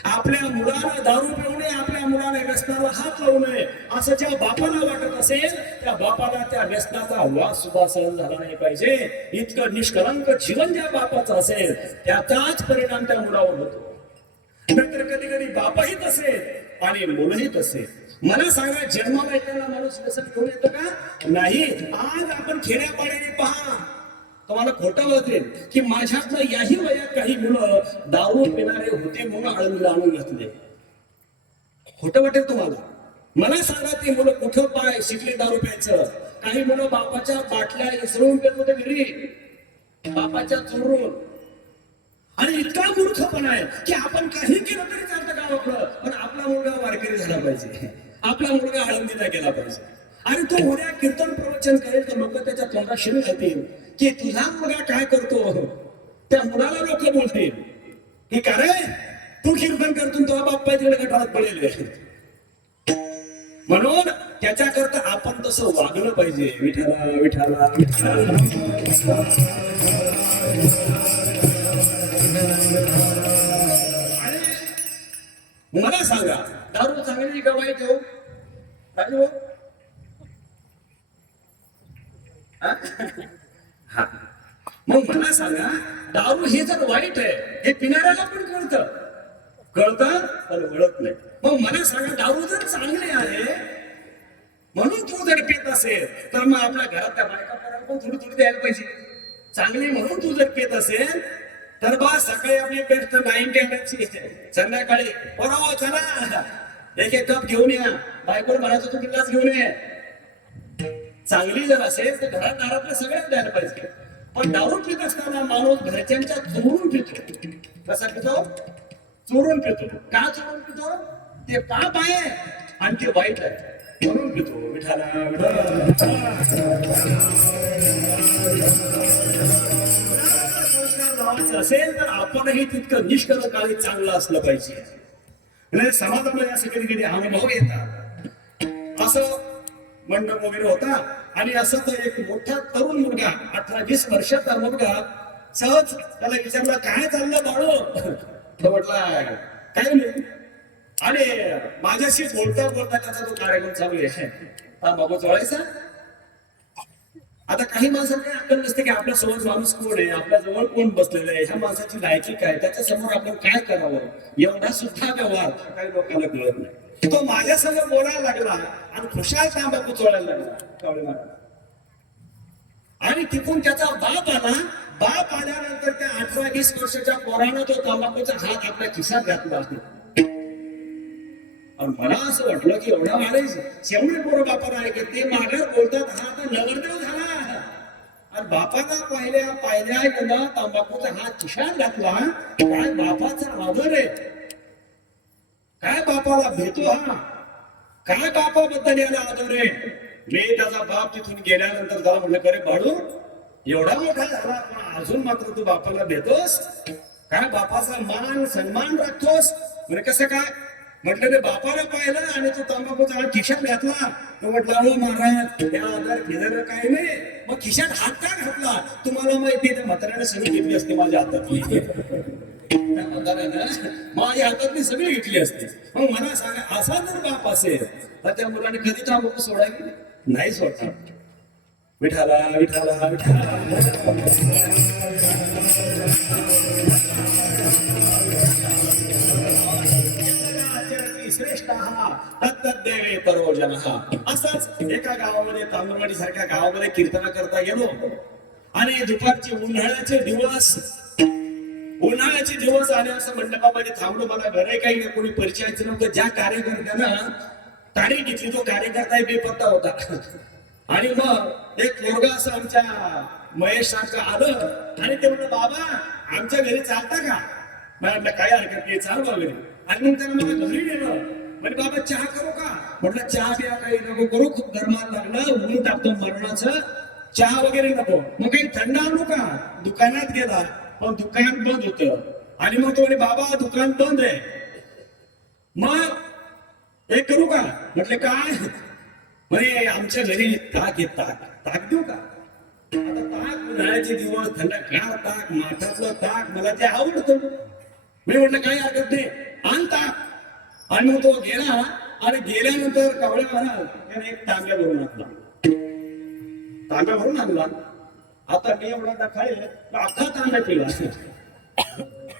आपल्या मुलाला दारू पिऊ नये, आपल्या मुलाला व्यसनाला हात लावू नये असं ज्या बापाला वाटत असेल त्या बापाला त्या व्यसनाचा वास सुद्धा सहन झाला नाही पाहिजे. इतकं निष्कलंक जीवन ज्या बापाचं असेल त्याचाच परिणाम त्या मुलावर होतो. नंतर कधी कधी बापही तसे आणि मुलंही तसे. मला सांगा, जन्माला येताना माणूस व्यसन घेऊन येतो का? नाही. आज आपण खेड्यापाड्याने पहा, तुम्हाला खोटं वाटेल की माझ्यातलं याही वयात काही मुलं दारू पिणारे होते म्हणून आळंदीला आणून घातले. खोटं वाटेल तुम्हाला? मला सांगा, ते मुलं कुठं पाय शिकले दारू प्यायचं? काही मुलं बापाच्या बाटल्या इसरून पेत होते घरी, बापाच्या चोरून. आणि इतका मूर्खपणा आहे की आपण काही केलं तरी चालतं गावाकडं, पण आपला मुलगा वारकरी झाला पाहिजे, आपला मुलगा आळंदीला गेला पाहिजे. आणि तो उद्या कीर्तन प्रवचन करेल तर लोक त्याच्या तोंडात शिवी घालतील की तुझा मुलगा काय करतो. त्या मुलाला लोक बोलतील की का रे तू कीर्तन करतो, तो बाप्पा तिकडे गटारात पडेल. म्हणून त्याच्याकरता आपण तसं वागलं पाहिजे. विठाला विठाला मला सांगा, दारू चांगली का वाईट हो? राजू हा, मग मला सांगा, दारू हे जर वाईट आहे हे पिणाऱ्याला पण कळतं पण ओळख नाही. मग मला सांगा, दारू जर चांगली आहे म्हणून तू जर पित असेल तर मग आपल्या घरात त्या बायका पोरांना पण थोडी थोडी द्यायला पाहिजे. चांगली म्हणून तू जर पित असेल तर बा सकाळी आपली बेस्ट 90 आणायची, संध्याकाळी बरोबर चला एक एक कप घेऊन या. बायकोला म्हणायचं तू गिलास घेऊन ये. चांगली जर असेल तर घरात दारातल्या सगळ्यात द्यायला पाहिजे. पण दारू पित असताना माणूस घरच्यांच्या चोरून पितो. कसा पितो? चोरून पितो. का चोरून पितो? ते पाप आहे आणि ते वाईट आहे म्हणून पितो. विठाला असेल तर आपणही तितकं निष्कलंक चांगलं असलं पाहिजे. म्हणजे समाजामध्ये असं कधी कधी अनुभव येतात. असं मंडप वगैरे होता आणि असं तर एक मोठा तरुण मुलगा 18-20 वर्षाचा मुलगा सहज त्याला विचारला, काय चाललं बाळू? तो म्हटला काय नाही. आणि माझ्याशी बोलता बोलता त्याचा तो कार्यक्रम चालू आहे. बाबा चोळायचा. आता काही माणसाला काही अक्कल नसते की आपल्या सोबत माणूस कोण आहे, आपल्या जवळ कोण बसलेलं आहे, ह्या माणसाची लायकी काय, त्याच्या समोर आपण काय करावं, एवढा सुद्धा व्यवहार काही लोकांना कळत नाही. तो माझ्यासंग बोलायला लागला आणि खुशाल तांबाखू चोळायला लागला. आणि तिथून त्याचा बाप आला. बाप आल्यानंतर त्या 18-20 वर्षाच्या पोरानं तो तंबाखूचा हात आपल्या खिशात घातला. आणि मला असं वाटलं की एवढा माणूस शेवटी पोरं बापाला आहे की ते माघार बोलतात, हा आता नवरदेव झाला. आणि बापाला पाहिल्या गेला तंबाखूचा हात खिशात घातला. काय बापाचा आदर आहे, काय बापाला भेटतो हा, काय बापाबद्दल याला आदर आहे. मी त्याचा बाप तिथून गेल्यानंतर त्याला म्हटलं, करे बाळू एवढा मोठा झाला पण अजून मात्र तू बापाला भेटतोस, काय बापाचा मान सन्मान राखतोस? म्हणजे कसं काय? म्हटलं ते बापाला पाहिलं आणि तू तंबाखूचा हात खिशात घातला. तो म्हटला, हो महाराज त्या आधार फिरलं काही नाही, मग खिशात हात का घातला? तुम्हाला माहिती त्या म्हाताऱ्याने सगळी घेतली असते माझ्या हातातली. त्या म्हाताऱ्यानं माझ्या हातातली सगळी घेतली असते. मग मला सांगा, असा जर बाप असेल तर त्या मुलाने कधी तंबाखू सोडायला नाही सोडणार. विठाला विठाला विठाला श्रेष्ठ तत्तद्देवे परोजन. असंच एका गावामध्ये, तांबरवाडी सारख्या गावामध्ये कीर्तन करता गेलो आणि दुपारचे उन्हाळ्याचे दिवस आले. असं मंडपामध्ये थांबलो. मला घरी काही कोणी परिचयाचं नव्हतं. ज्या कार्यकर्त्यानं तारीख घेतली तो कार्यकर्ता बेपत्ता होता. आणि मग एक पोरगा असं आमच्या महेश सारखं आलं आणि ते म्हणलं, बाबा आमच्या घरी चालता का? म्हटलं काय हरकत नाही, चाल घरी. आणि मग त्यानं मला घरी नेलं. म्हणजे बाबा चहा करू का? म्हटलं चहा बिया काही नको करू, खूप गरमाला लागलं, ऊन टाकतो मरणाचं, चहा वगैरे नको. मग काही थंड आणू का? दुकानात गेला पण दुकान बंद होतं. आणि मग तो म्हणे, बाबा दुकान बंद आहे, मग एक करू का? म्हटले काय? म्हणे आमच्या घरी ताक आहे, ताक देऊ का? आता ताक उन्हाळ्याचे दिवस, थंडगार ताक, माठातलं ताक मला ते आवडतं. मी म्हटलं काही हरकत नाही, आण ताक. आणि मग तो गेला आणि गेल्यानंतर कवळे महाराज त्याने एक तांब्या भरून आणला. आता मी एवढा दाखळे अख्खा तांब्या पिला.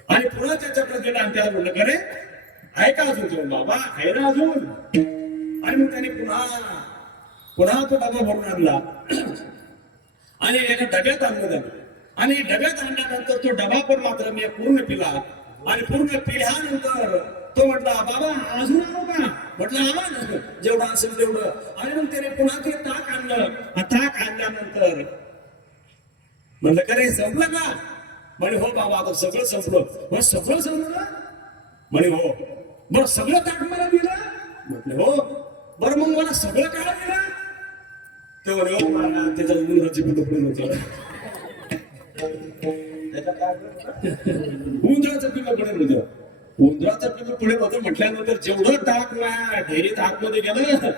आणि पुन्हा त्याच्याकडे गेला आणि त्याला म्हणलं, करे आहे का अजून? तो बाबा आहे ना अजून. आणि मग त्याने पुन्हा तो डबा भरून आणला आणि एका डब्यात आणलं त्याने. आणि डब्यात आणल्यानंतर तो डबा पण मात्र मी पूर्ण पिला. आणि पूर्ण पिल्यानंतर तो म्हटला, बाबा अजून आणू का? म्हटलं आवा जेवढं असेल तेवढं. आणि मग त्याने पुन्हा ते ताक आणलं. ताक आणल्यानंतर म्हणलं, करे संपलं का? म्हणे हो बाबा आता सगळं संपलं. मग सगळं संपलं? म्हणे हो. बरं सगळं ताक मला दिलं? म्हटलं हो. बरं मग मला सगळं काय दिलं? ते म्हणे हो मला त्याच्या उंदराची पिल्लू पुढे होतं. उंदराचं पिल्लू पुढे होतं. उंदराचं पिल्लू पुढे होतं म्हटल्यानंतर जेवढं ताक माझ्या ढेरीत आतमध्ये गेलं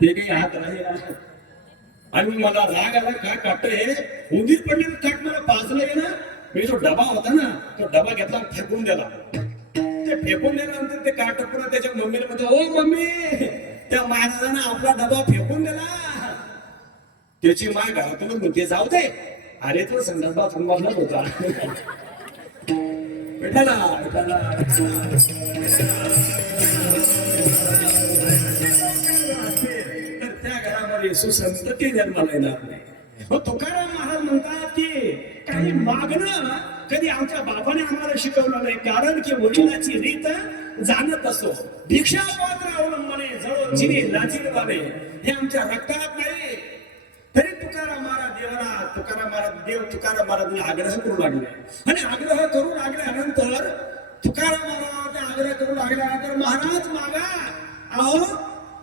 ते काही हात राहिले. आणि मला राग आला, काय काटत हे उंदीर पडलेलं ताक मला पाजलं गेलं. मी जो डबा होता ना तो डबा घेतला फेकून दिला. ते फेकून दिल्यानंतर ते काट पुन्हा त्याच्या मम्मीला म्हणतो, ओ मम्मी त्या महाराजांना आपला डबा फेकून दिला. त्याची माय घरातून म्हणते, जाऊ दे, अरे तो संडास बाथरूम मधलाच होता. भेटायला तर त्या घरामध्ये सुसंतती जन्माला येणार नाही. तुकाराम महाराज म्हणतात की काही मागणं कधी आमच्या बाबाने आम्हाला शिकवलं नाही. कारण की वडिलाची रीत जाणत असो. भिक्षा पात्र अवलंबने जळो चिनी लाजीर बाबे हे आमच्या रक्तात नाही. तरी तुकाराम महाराजांनी आग्रह करू लागले. आणि आग्रह करू लागल्यानंतर तुकाराम महाराज आग्रह करू लागल्यानंतर, महाराज मागा, अहो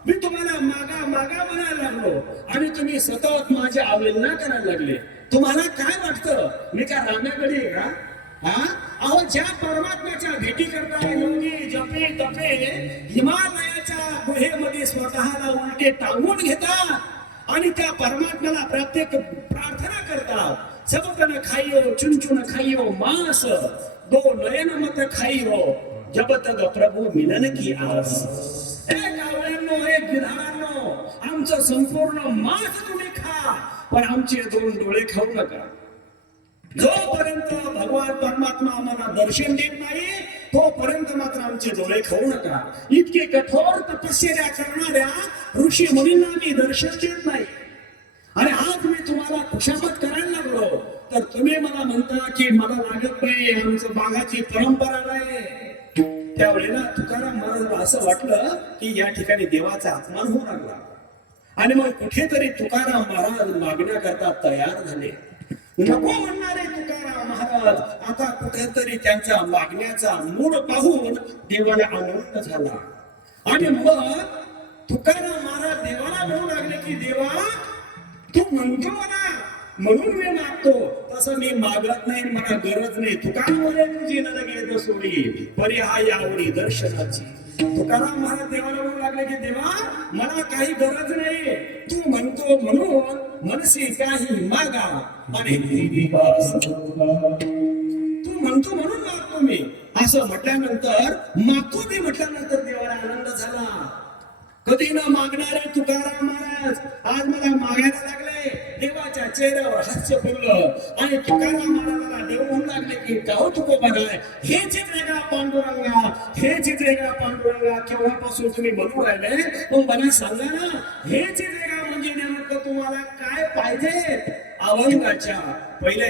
मी तुम्हाला मागा मागा म्हणायला लागलो आणि तुम्ही सतत माझी अवहेलना करायला लागले. तुम्हाला काय वाटतं मी काय राम्याकडे का? हा अहो ज्या परमात्म्याच्या भेटी करता योगी जपे तपे हिमालयाच्या गुहेमध्ये स्वतःला उलटे टांगून घेतात आणि त्या परमात्म्याला प्रत्येक प्रार्थना करतात। सबकन खाइयो चुन खाइयो मांस, दो नयन मत खाइयो, जब तक प्रभू मिलन की आस। एक आवळ्यांनो, एक गिधारांनो, आमचं संपूर्ण मांस तुम्ही खा, पण आमचे दोन डोळे खाऊ नका। जोपर्यंत भगवान परमात्मा आम्हाला दर्शन देत नाही तोपर्यंत मात्र आमचे डोळे खाऊ नका। इतके कठोर तपश्चर्या करणाऱ्या ऋषी मुनींना मी दर्शन देत नाही आणि आज मी तुम्हाला खुशामत करायला लागलो तर तुम्ही मला म्हणता की मला लागत नाही, आमचं बागाची परंपरा नाही। त्यावेळेला तुकाराम महाराजांना असं वाटलं की या ठिकाणी देवाचा अपमान होऊ लागला आणि मग कुठेतरी तुकाराम महाराज मागण्याकरता तयार झाले। नको म्हणणारे तुकाराम महाराज आता कुठेतरी त्यांच्या मागण्याचा मूळ पाहून देवाला आनंद झाला आणि मग तुकाराम महाराज देवाला म्हणू लागले की देवा तू म्हणतो मला म्हणून मी मागतो, तसं मी मागत नाही, मला गरज नाही। तुकाराम तुझी नरगे सोडी परी हा यावडी दर्शनाची। तुकाराम महाराज देवाला म्हणू लागले की देवा मला काही गरज नाही, तू म्हणतो म्हणून मनसी काही मागा आणि तू म्हणतो म्हणून मागतो मी। असं म्हटल्यानंतर मागतो मी म्हटल्यानंतर देवाला आनंद झाला। कधी न मागणारे तुकाराम महाराज आज मला मागायला लागले। देवाच्या चेहऱ्यावर हास्य फुललं आणि तुकाराम महाराजाला देव म्हणू लागले की गाव तुको बघाय हे चित्रे का पांडुरंगा, हे चित्रे का पांडुरंगा, केव्हापासून तुम्ही म्हणू राहिले मग मला सांगा ना हे चित्रे का म्हणजे नेमकं तुम्हाला काय पाहिजे। अभंगाच्या पहिल्या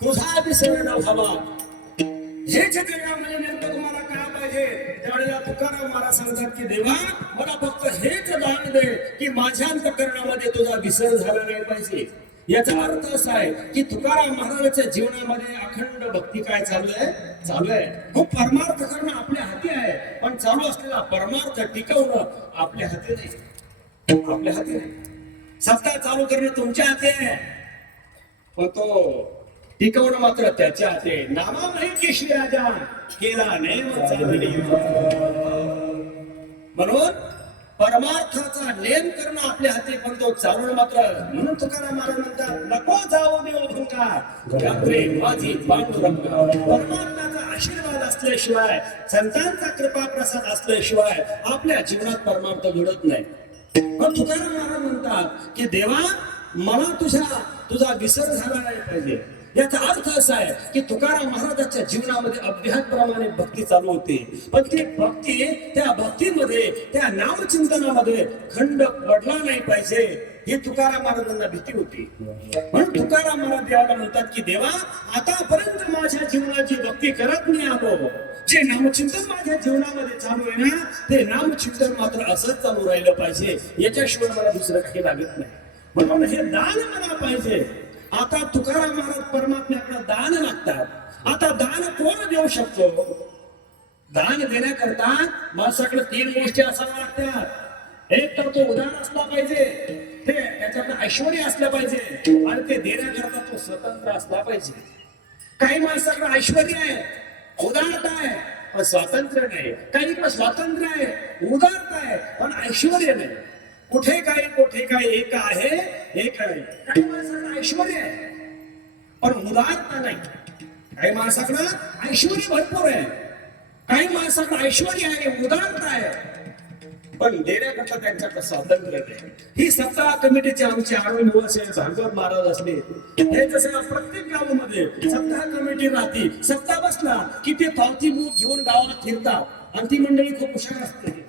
तुझा विसरण व्हावा हेच जगामध्ये नेमकं तुम्हाला काय पाहिजे। त्यावेळेला तुकाराम महाराज सांगतात की देवा मला फक्त हेच दान दे की माझ्या अंतःकरणामध्ये तुझा विसर झाला नाही पाहिजे। याचा अर्थ असा आहे की तुकाराम महाराजांच्या जीवनामध्ये अखंड भक्ती काय चालू आहे खूप परमार्थ करणं आपल्या हाती आहे, पण चालू असलेला परमार्थ टिकवणं आपल्या हाती नाही। सत्ता चालू करणं तुमच्या हाती आहे पण तो टिकवणं मात्र त्याच्या हाती। नामा माहिती श्रीराजा केला नेम चालली म्हणून परमार्थाचा नेम करणं आपल्या हाती पण तो चालवणं मात्र। म्हणून तुकाराम महाराज म्हणतात नको जाऊ देव भंकार रात्री माझी पांडुरंगा। परमात्म्याचा आशीर्वाद असल्याशिवाय संतांचा कृपा प्रसाद असल्याशिवाय आपल्या जीवनात परमार्थ घडत नाही। पण तुकाराम महाराज म्हणतात की देवा मला तुझा विसर झाला नाही पाहिजे। याचा अर्थ असा आहे की तुकाराम महाराजांच्या जीवनामध्ये अभ्यासप्रमाणे भक्ती चालू होती, पण ती भक्ती, त्या भक्तीमध्ये, त्या नामचिंतनामध्ये खंड पडला नाही पाहिजे ही तुकाराम महाराजांना भीती होती. म्हणून तुकाराम महाराज देवाला म्हणतात की देवा, आतापर्यंत माझ्या जीवनाची भक्ती करत नाही आलो, जे नामचिंतन माझ्या जीवनामध्ये चालू आहे ना, ते नामचिंतन मात्र असंच चालू राहिलं पाहिजे, याच्याशिवाय मला दुसरं काही लागत नाही. म्हणून हे दान मला पाहिजे. आता तुकाराम महाराज परमात्म्याकडे दान लागतात. आता दान कोण देऊ शकतो? दान देण्याकरता माणसाकडे 3 गोष्टी असाव्या लागतात. एक तर तो उदार असला पाहिजे, ते त्याच्याकडे ऐश्वर्य असलं पाहिजे, आणि ते देण्याकरता तो स्वतंत्र असला पाहिजे. काही माणसाकडे ऐश्वर्य आहे, उदारता आहे, पण स्वातंत्र्य नाही. काहीकडे स्वातंत्र्य आहे, उदारता आहे, पण ऐश्वर्य नाही. कुठे काय एक आहे, एक आहे. काही माणसाकडे ऐश्वर्य आहे पण उदारता नाही. काही माणसाकडे ऐश्वर्य भरपूर आहे, काही माणसाकडे ऐश्वर्य आहे, उदारता आहे, पण देण्याकरता त्यांच्याकडे स्वातंत्र्य नाही. ही सप्ताह कमिटीचे आमचे आरोग्य भागवत महाराज असले, हे जसं प्रत्येक गावामध्ये सप्ताह कमिटी राहते. सप्ताह बसला की ते पावती बुक घेऊन गावात फिरतात, आणि ती मंडळी खूप हुशार असते.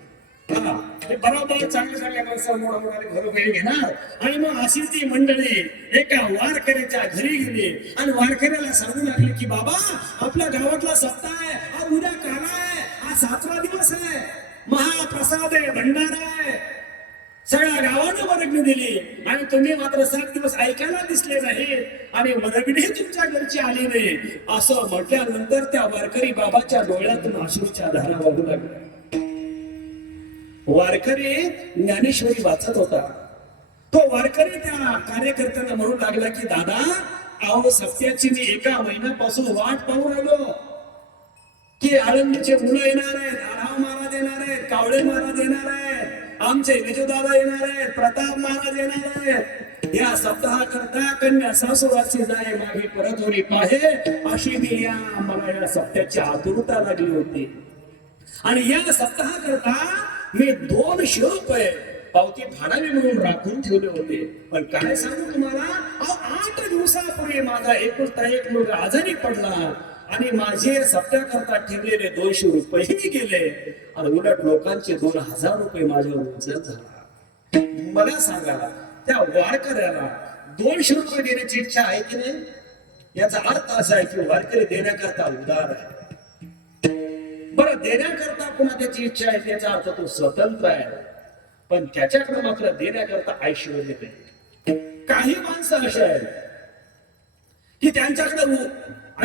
ते बरोबर चांगल्या माणसाला मोठा घरोघरी घेणार, आणि मग अशी ती मंडळी एका वारकऱ्याच्या घरी गेली आणि वारकऱ्याला सांगू लागली की बाबा, आपल्या गावातला सप्ताह आहे, हा उद्या काला आहे, हा 7वा दिवस आहे, महाप्रसाद आहे, भंडारा आहे. सगळ्या गावानं वर्गणी दिली आणि तुम्ही मात्र 7 दिवस ऐकायला दिसले नाही, आणि वर्गणी तुमच्या घरची आली नाही. असं म्हटल्यानंतर त्या वारकरी बाबाच्या डोळ्यातून अश्रूच्या धारा वाहू लागल्या. वारकरी ज्ञानेश्वरी वाचत होता. तो वारकरी त्या कार्यकर्त्यांना म्हणू लागला की दादा, अहो सत्याची मी एका महिन्यापासून वाट पाहू राहिलो की आळंदीचे मुलं येणार आहेत, आढाव महाराज येणार आहेत, कावळे महाराज येणार आहेत, आमचे विजयदादा येणार आहेत, प्रताप महाराज येणार आहेत. या सप्ताह करता कन्या सासूराची जाय मागे परत होरी पाहे, अशी मी मला या सप्त्याची आतुरता लागली होती. आणि या सप्ताह करता मी 200 रुपये पावती भाडावी म्हणून राखून ठेवले होते. पण काय सांगू तुम्हाला, 8 दिवसापूर्वी माझा एकुलता एक मुलगा आजारी पडला, आणि माझे सप्त्याकरता ठेवलेले 200 रुपयेही गेले, आणि उलट लोकांचे 2000 रुपये माझ्यावर उचल झाला. मला सांगा, त्या वारकऱ्याला 200 रुपये देण्याची इच्छा आहे की नाही? याचा अर्थ असा आहे की वारकरी देण्याकरता उदार आहे. बरं, देण्याकरता पुन्हा त्याची इच्छा आहे, त्याचा अर्थ तो स्वतंत्र आहे, पण त्याच्याकडे मात्र देण्याकरता ऐश्वर्य नाही. काही माणसं अशी आहेत की त्यांच्याकडे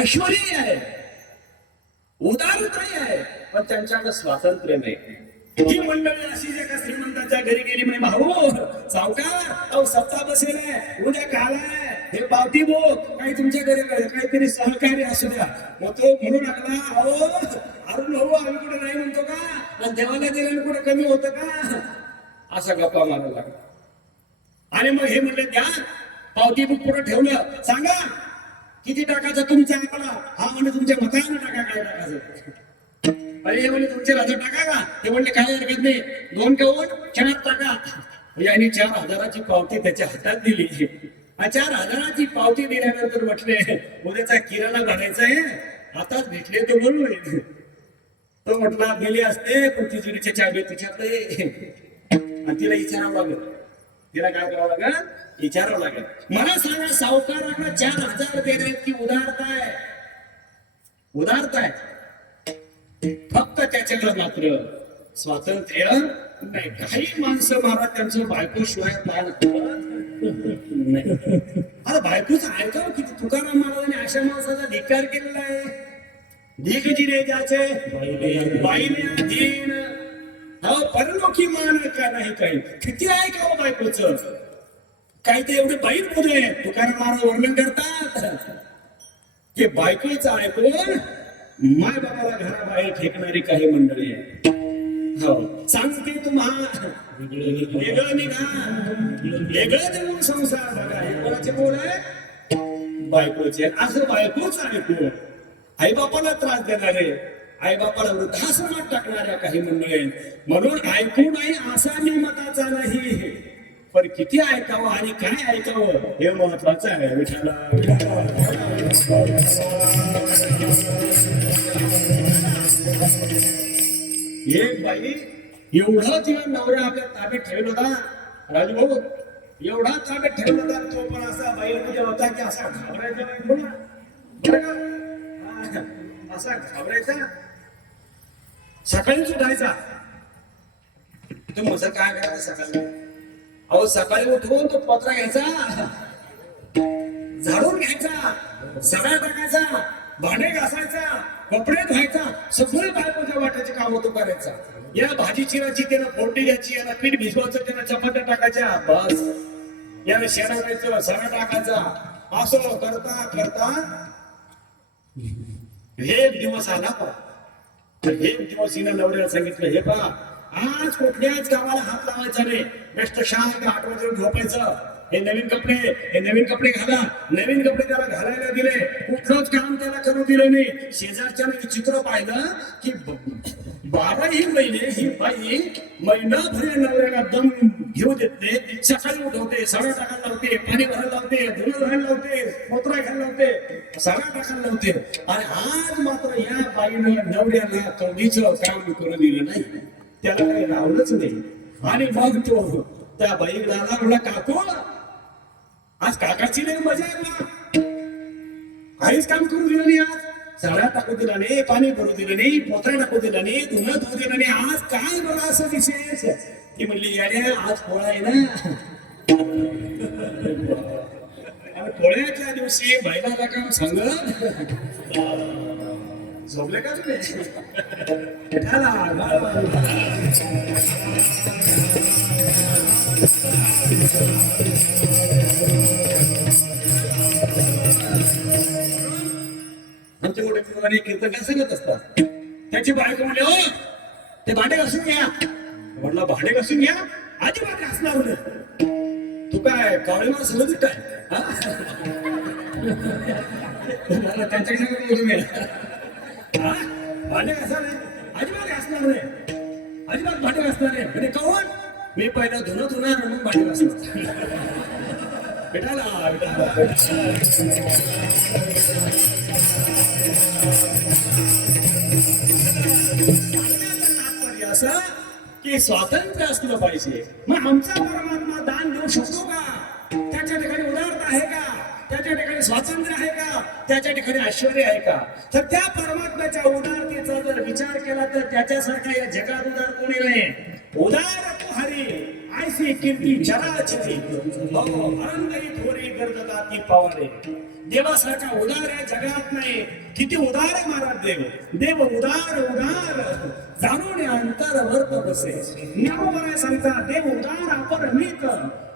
ऐश्वर्य आहे, उदारताही आहे, पण त्यांच्याकडे स्वातंत्र्य नाही. ही मंडळी अशी एका श्रीमंताच्या घरी गेली, म्हणे भाऊ सावकार, अहो सप्ताह बसेल आहे, उद्या काल आहे, हे पावती बोक, काही तुमच्या घरी काहीतरी सहकार्य असू द्या. मग तो म्हणू लागला, अहो अरुण भाऊ, आम्ही कुठे नाही म्हणतो का, आणि देवाला दिल्याने कुठे कमी होतं का, असा गप्पा मारायला लागला. आणि मग हे म्हणले, द्या पावती बुक पुढे ठेवलं, सांगा किती टाकायचं तुमच्या आकडा. हा म्हणजे तुमच्या मतानं टाका, काय टाकायचं. अरे हे म्हणले तुमचे 1000 टाका का, ते म्हणले काय हरकत नाही, 2 कवड 4 टाका. यांनी 4000ची पावती त्याच्या हातात दिली. 4000ची पावती दिल्यानंतर म्हटले, उद्याचा किराणा भरायचा आहे, आताच भेटले तो बोलू. तो म्हटला दिली असते, पण तिजोरीची चाबी तिच्याकडे, आणि तिला विचारावं लागेल. तिला काय करावं लागेल, विचारावं लागेल. मला सांगा, सावकाराकडे 4000 देण्याची उदारताय, उदारताय, फक्त त्याच्याकडे मात्र स्वातंत्र्य नाही. काही माणसं महाराज त्यांचं बायको शिवाय नाही. आता बायकोच ऐकावं किती. तुकाराम महाराजांनी अशा माणसाचा धिक्कार केलेला आहे. दिग्जिरे ज्याचे बाईने अधीन, परलोकी मान का नाही. काही किती ऐकावं बायकोचं. काही ते एवढे बाईट बोलले तुकाराम महाराज वर्णन करतात की बायकोचं ऐकून माय बाबाला घराबाहेर फेकणारी काही मंडळी आहे. हो, सांगते तुम्हाला वेगळं निघा, वेगळं देऊन संसार बघा. हे कोणाचे बोल आहे, बायकोचे. असं बायकोच ऐकून आई बापाला त्रास देणारे, आई बापाला वृद्धाश्रमात टाकणाऱ्या काही मंडळी आहेत. म्हणून ऐकू नाही असा मी मताचा नाही. पण किती ऐकावं आणि काय ऐकावं हे महत्वाचं आहे. विठाला एक बाई एवढं तिला नवरा आपल्या ताब्यात ठेवला होता राजभाऊ, एवढा ताब्यात ठेवला होता. तो पण असा बाईमध्ये होता की असा घाबरायचा नाही. बोला असा घाबरायचा, सकाळी उठायचा. तो मजा काय करायचं सकाळी? अहो सकाळी उठून तो पत्रा घ्यायचा, झाडून घ्यायचा, सगळा टाकायचा, भांडे घासायचा, कपडे धुवायचा, सगळं बायकोच्या वाट्याचे काम होतो करायचा. या भाजी चिराची त्यानं फोडणी घ्यायची, याला पीठ भिजवायचं, त्यानं चपात्या टाकायच्या, बस याला शेणा करायचं, सगळा टाकायचा. असं करता करता एक दिवस आला पा. एक दिवस हिनं नवऱ्याला सांगितलं, हे पहा आज कुठल्याच कामाला हात लावायचा नाही, बेस्ट शांत 8 वाजता झोपायचं. हे नवीन कपडे घाला. नवीन कपडे त्याला घालायला दिले, कुठलंच काम त्याला करू दिलं नाही. शेजारच्या चित्र पाहिलं की 12 महिने ही बाई महिनाभर नवऱ्याला दम घेऊ देत नाही. सकाळी उठवते, सगळं टाकायला लावते, पाणी भरायला लावते, धुणं धुवायला लावते, पोतरा घ्यायला लावते, सगळं टाकायला लावते. आणि आज मात्र या बाईनं नवऱ्याला कधीचं काम करू दिलं नाही, त्याला काही लावलंच नाही. आणि मग तो त्या बाईला म्हणला, काकू आज काकाची नाही मजा आहे ना, काहीच काम करू दिलं नाही. आज सगळ्या टाकू दिला नाही, पाणी भरू दिलं नाही, पोतरा टाकू दिला नाही, धुणं धुवू दिलं नाही. आज काय बरं असं विशेष? ती म्हणली, याने आज पोळा आहे ना. पोळ्याच्या दिवशी बैलाला काम सांगत झोपले का तुम्ही? आमचे मोठे पुराणे कीर्तन काय सांगत असतात. त्याची बायको म्हणले, हो ते भांडे घासून घ्या. म्हटलं भांडे घासून घ्या, अजिबात घासणार नाही. तू काय कावळे मला समज काय? मला त्यांच्याकडे बोलून गेला, भांडे घासणार नाही, अजिबात घासणार नाही, अजिबात भांडे घासणार नाही. म्हणजे कौन? मी पहिलं धुणार म्हणून भांडे घासणार. असं की स्वातंत्र्य असलं पाहिजे. मग आमचा परमात्मा दान देऊ शकतो का? त्याच्या ठिकाणी उदारता आहे का? त्याच्या ठिकाणी स्वातंत्र्य आहे का? त्याच्या ठिकाणी ऐश्वर्य आहे का? तर त्या परमात्म्याच्या उदारतेचा जर विचार केला तर त्याच्यासारखा या जगात उदार कोणी नाही. उदार तो हरी ऐसी कीर्ती चराचरी, अनंतरी थोरी गर्दता ती पावारे. देवासारखा उदार या जगात नाही. किती उदार आहे महाराज देव. देव उदार उदार जाणून अंतर वर्त बसे. ज्ञानोबराय सांगता, देव उदार अपरमित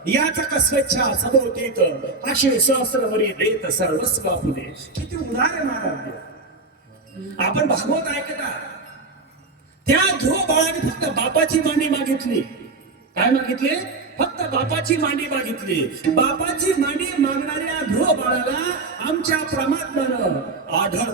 याचा का स्वेच्छा सभोवतीत अशी सहस्रवरी देत सर्वस्व आपले. किती उदार आहे महाराज देव. आपण भागवत ऐकता, त्या ध्रुव बाळाने फक्त बापाची मांडी मागितली. काय मागितले? फक्त बापाची मांडी मागितली. बापाची मांडी मागणाऱ्या ध्रुव बाळाला आमच्या परमात्म्यानं आढळ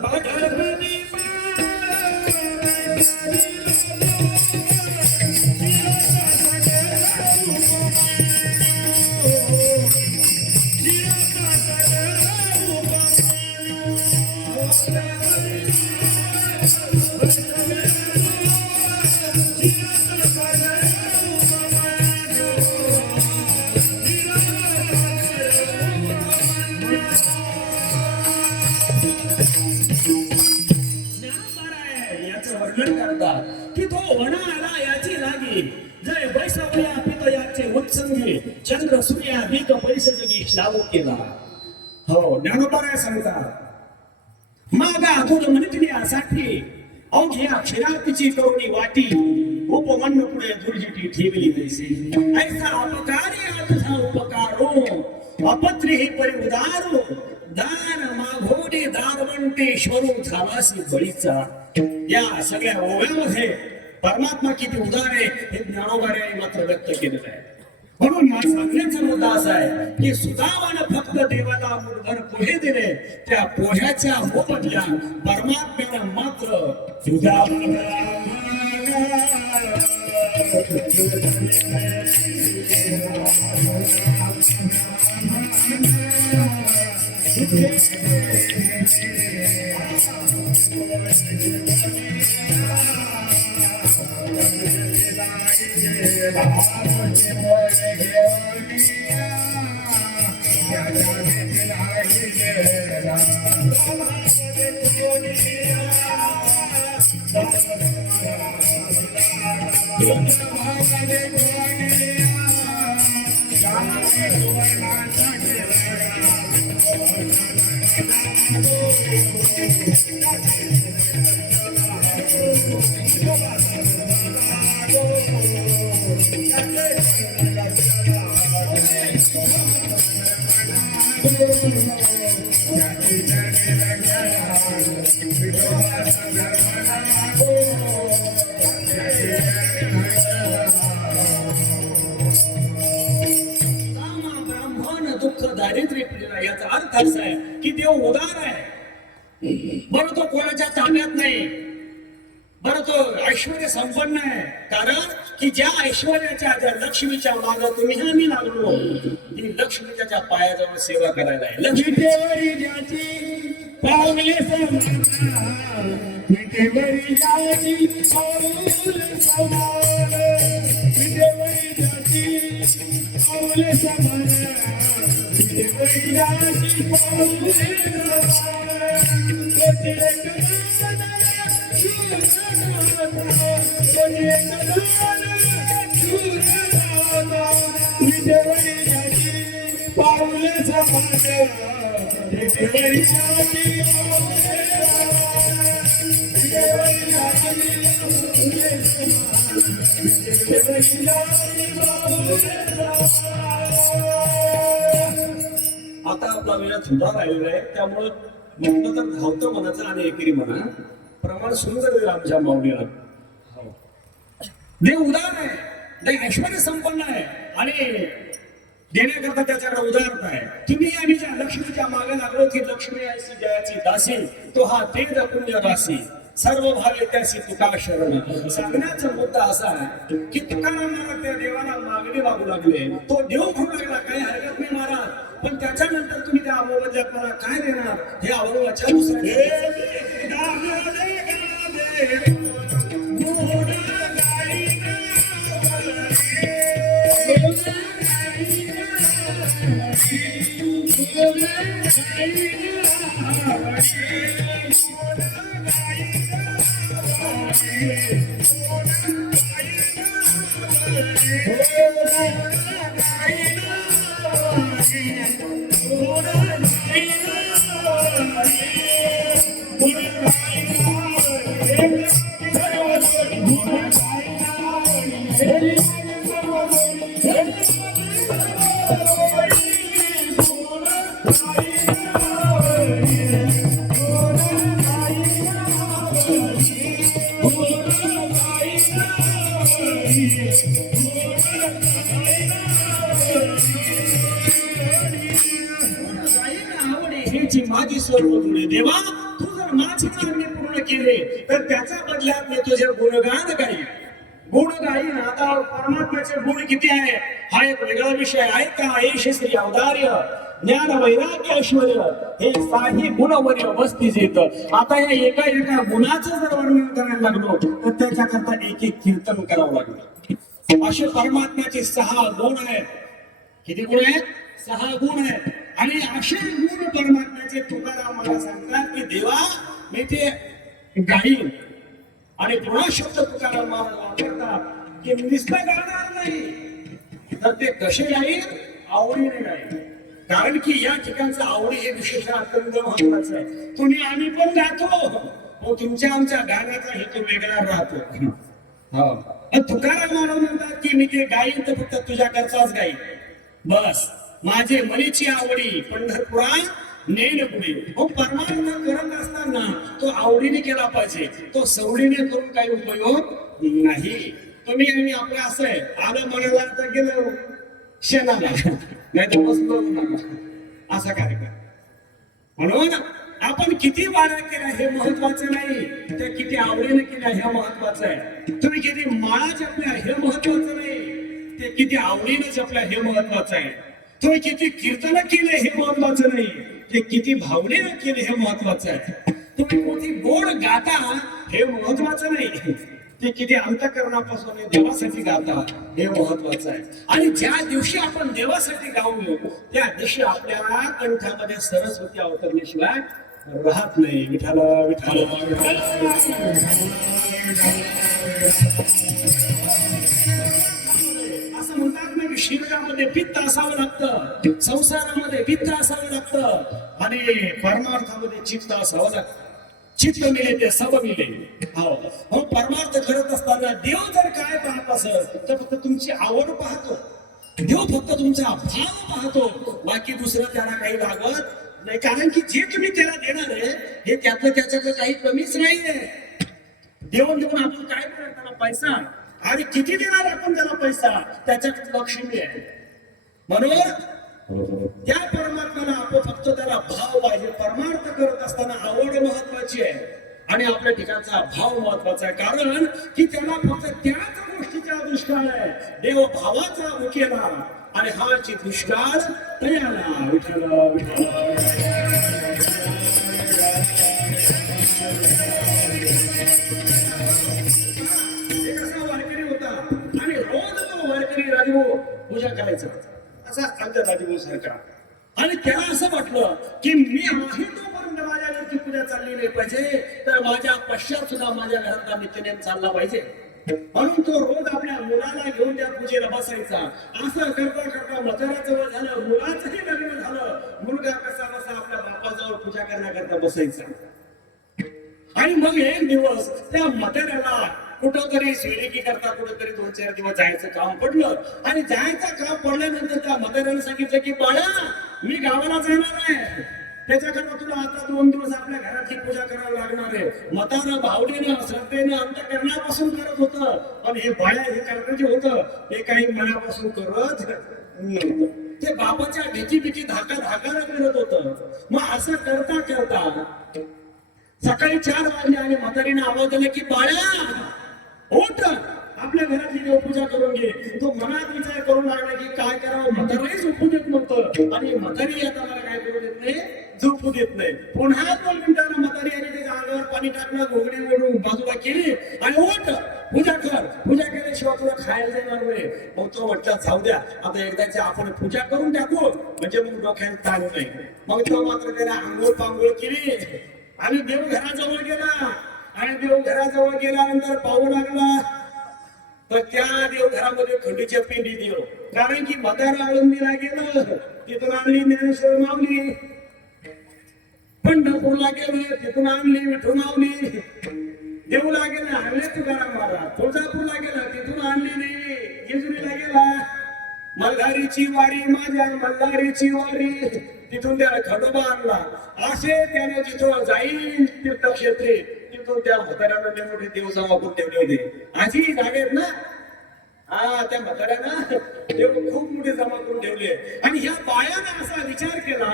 की तो वना आला याची लागी. जय बैसावया पित याचे उत्संगी. चंद्र सूर्या दीक पैस जगी श्लाव केला. हो ज्ञानोबराय सांगतात, मागा अधूर म्हणण्यासाठी अवघ्या अक्षरातीची करुणी वाटी. उपमन्न पुढे दुर्जिटी ठेवली वैसे. ऐसा अपकारी तुझा उपकारो अपत्री ही परी उदारो. दान मागोडे दारवंटेश्वरो झालासी बळीचा. या सगळ्या ओव्यामध्ये परमात्मा किती उदार आहे हे ज्ञानोबराय मात्र व्यक्त केलेलं आहे. म्हणून मला सांगण्याचा मुद्दा असा आहे की सुदामानं फक्त देवाला मुठभर पोहे दिले. त्या पोह्याच्या मोबदल्या परमात्म्यानं मात्र सुदामा ब्राह्मण दुःख दारिद्र्य पीडा याचा अर्थ असा आहे की देव उदार आहे. बरं तो कोणाच्या ताब्यात नाही. बरं तो ऐश्वर्य संपन्न आहे. कारण की ज्या ऐश्वर्याच्या ज्या लक्ष्मीच्या माग तुम्ही आम्ही लागलो ती लक्ष्मी त्याच्या पायाजवळ सेवा करायला आहे. लक्ष्मीवरी ज्याची पावले समान विटेवरी ज्याची पाऊल समान विटेवरी ज्याची पावले समान विटेवरी ज्याची पाऊल पाऊले आता आपला वेळ थोडा राहिलेला आहे त्यामुळं म्हटलं तर धावतं मनाचं आणि एकेरी म्हणा प्रमाण सुंदर आहे आमच्या माऊलीला. देव उदार आहे. देव ऐश्वर्य संपन्न आहे आणि देण्याकरता त्याच्याकडे उदारता आहे. तुम्ही आम्ही ज्या लक्ष्मीच्या मागे लागलो की लक्ष्मी ऐसी जयाची दासी तो हा तेज पुण्य राशी सर्व भावे त्याशी तुका शरण. सांगण्याचा मुद्दा असा आहे की तुकारामाला त्या देवाला मागणी लागू लागले. तो देव म्हणू लागला काही हरकत नाही महाराज पण त्याच्यानंतर तुम्ही त्या अमोबद्यात मला काय देणार हे अवरोधाच्या माझी सर्व गुणे देवा तू जर माझी मागणी पूर्ण केले तर त्याच्या बदल्यात मी तुझे गुणगान गाईन. गुण गाईन. आता परमात्म्याचे गुण किती आहे हा एक वेगळा विषय आहे का. ऐश श्री औदार्य ज्ञान वैराग्य ऐश्वर्य हे काही गुणवर्य वस्तीच येतं. आता या एका एका गुणाचं जर वर्णन करायला लागलो तर त्याच्याकरता एक एक कीर्तन करावं लागलं. असे परमात्म्याचे 6 गुण आहेत. किती गुण आहेत? 6 गुण आहेत. आणि असे गुण परमात्म्याचे तुकाराम मला सांगतात की देवा मी ते गाईन. आणि पुन्हा शब्द तुकाराम मला वापरतात की नुसतं गाणार नाही तर ते कसे गाईन आवडीने गाईन. कारण की या ठिकाणचं आवडी हे विशेष अत्यंत महत्वाचं आहे. तुम्ही आम्ही पण गातो तुमच्या आमच्या गाण्याचा हेतू वेगळा राहतो. तुकाराम मला म्हणतात की मी ते गाईन तर फक्त तुझ्याकरचाच गाईन. बस माझे मनीची आवडी पंढरपुरा नेन पुढे. परमार्थ करत असताना तो आवडीने केला पाहिजे. तो सवडीने करून काही उपयोग नाही. तुम्ही आणि आपलं असं आहे आलं मनाला तर गेलं शेणाला नाही तर बसलो असा कार्यक्रम. म्हणून आपण किती वाऱ्या केल्या हे महत्वाचं नाही तर किती आवडीने केल्या हे महत्वाचं आहे. तुम्ही किती माळा जपल्या हे महत्वाचं नाही ते किती आवडीने जपल्या हे महत्वाचं आहे. तुम्ही किती कीर्तन केले हे महत्वाचं नाही, ते किती भावनेनं केले हे महत्वाचं आहे. तुम्ही किती गोड गाता हे महत्वाचं नाही, ते किती अंतःकरणापासून देवासाठी गाता हे महत्वाचं आहे. आणि ज्या दिवशी आपण देवासाठी गाऊ त्या दिवशी आपल्या कंठामध्ये सरस्वती अवतरल्याशिवाय राहत नाही. विठाला विठाला असं म्हणतात ना की शरीरामध्ये पित्त असावं लागतं, संसारामध्ये पित्त असावं लागतं आणि परमार्थामध्ये चित्त असावं लागतं. चित्त मिले ते सब मिले. हो परमार्थ करत असताना देव जर काय पाहत असेल तर फक्त तुमची आवड पाहतो, देव फक्त तुमचा भाव पाहतो, बाकी दुसरं त्याला काही लागत नाही. कारण की जे तुम्ही त्याला देणार आहे हे त्यातलं त्याच्याकडे काही कमीच नाहीये. देऊन देऊन आपण काय देणार त्याला? पैसा. आणि किती देणार आपण त्याला पैसा? त्याच्याकडे लक्ष्मी आहे. म्हणून त्या परमात्म्याला आपण फक्त त्याला भाव पाहिजे. परमार्थ करत असताना आवड महत्वाची आहे आणि आपल्या ठिकाणचा भाव महत्वाचा आहे. कारण की त्याला फक्त त्याच गोष्टीचा दुष्काळ आहे. देव भावाचा मुकेला आणि हाची दुष्काळ तयाला. विठ्ठल एक असा वारकरी होता आणि रोज तो वारकरी राजभाऊ पूजा करायचा, असा आमच्या राजभाऊ सारखा. आणि त्याला असं वाटलं की मी आहे तोपर्यंत माझ्या घरची पूजा चालली नाही पाहिजे, तर माझ्या पश्चात सुद्धा माझ्या घरातला नित्यनेम चालला पाहिजे. म्हणून तो रोज आपल्या मुलाला घेऊन त्या पूजेला बसायचा. असं करता करता म्हाताऱ्याचं वय झालं, मुलाचंही लग्न झालं. मुलगा कसा बसा आपल्या बापाजवळ पूजा करण्याकरता बसायचा. आणि मग एक दिवस त्या म्हाताऱ्याला कुठंतरी स्वेलिकी करता कुठंतरी 2-4 दिवस जायचं काम पडलं. आणि जायचं काम पडल्यानंतर त्या म्हाताऱ्याने सांगितलं की बाळा मी गावाला जाणार आहे, त्याच्याकरता तुला आता 2 दिवस आपल्या घराची पूजा करावी लागणार आहे. म्हातारं भावनेनं श्रद्धेनं अंतःकरणापासून करत होतं, पण हे बाळ्या हे करणं जे होतं ते काही मनापासून करत नव्हतं. ते बापाच्या भीती धाका करत होतं. मग असं करता करता सकाळी 4 वाजले आणि म्हातारीने आवाज दिला की बाळा उठ, आपल्या घरातली देवपूजा करून घे. तो मनात विचार करून लागला की काय करावं, म्हाताराही झोपू देत नव्हतं आणि म्हातारी आता मला काय करू देत नाही, झोपू देत नाही. पुन्हा 2 मिनिटांना म्हातारी आणि त्याच्या अंगावर पाणी टाकलं, घोगडी ओढून बाजूला केली आणि उठ पूजा कर, पूजा केल्याशिवाय तुला खायला देणार नाही. मग तो म्हटलं जाऊ द्या आता एकदाची आपण पूजा करून टाकू म्हणजे मग डोक्यात ताण नाही. मग तो मात्र त्याला आंघोळ पांघोळ केली आणि देवघराजवळ गेला. आणि देवघराजवळ गेल्यानंतर पाहू लागला तर त्या देवघरामध्ये खंडीच्या पिंडी देव. कारण की म्हातारा आळंदीला गेलं, तिथून आणली ज्ञानेश्वर माऊली. पंढरपूरला गेलं, तिथून आणली विठू माऊली. देऊला गेला आणले तुकाराम महाराज. तुळजापूरला गेला, तिथून आणली नाही. जेजुरीला गेला, मल्हारीची वारी माझ्या मल्हारीची वारी, तिथून त्याला खंडोबा आणला. असे त्याने जिथं जाईल तीर्थक्षेत्री तिथून त्या म्हाताऱ्यानं मोठे देव जमा करून ठेवले होते. आजी जागेत ना, त्या म्हाताऱ्यानं देव खूप मोठे जमा करून ठेवले. आणि ह्या बायाने असा विचार केला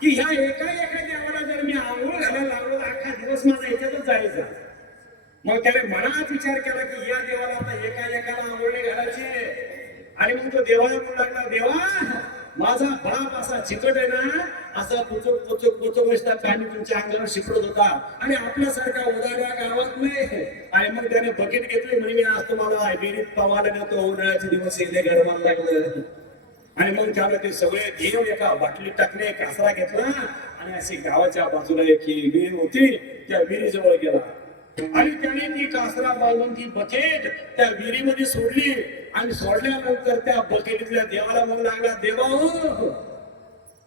की ह्या एका देवाला जर मी आंघोळ घालायला लागलो तर अख्खा दिवस माझा याच्यातच जायचा. मग त्याने मनात विचार केला की या देवाला आता एकाला आंघोळ घालायचे. आणि मग तो देवाला म्हणू लागला, देवा माझा बाप असा चिकट आहे ना, असा पुचक बसता पाणी तुमच्या अंगावर शिपडत होता आणि आपल्यासारखा उदाहरण गावात नाही. आणि मग त्याने बकेट घेतली म्हणजे मी आज तुम्हाला विहिरीत पवायला नेतो, उन्हाळ्याचे दिवस येते गरमाला लागलं. आणि मग त्याला ते सगळे देव एका बाटलीत टाकले, कासरा घेतला आणि अशी गावाच्या बाजूला एक विहीर होती त्या विहिरीजवळ गेला. आणि त्याने ती कासरा बांधून ती बकेट त्या विहिरीमध्ये सोडली. आणि सोडल्यानंतर त्या बकेटीतल्या देवाला म्हणू लागला, देवा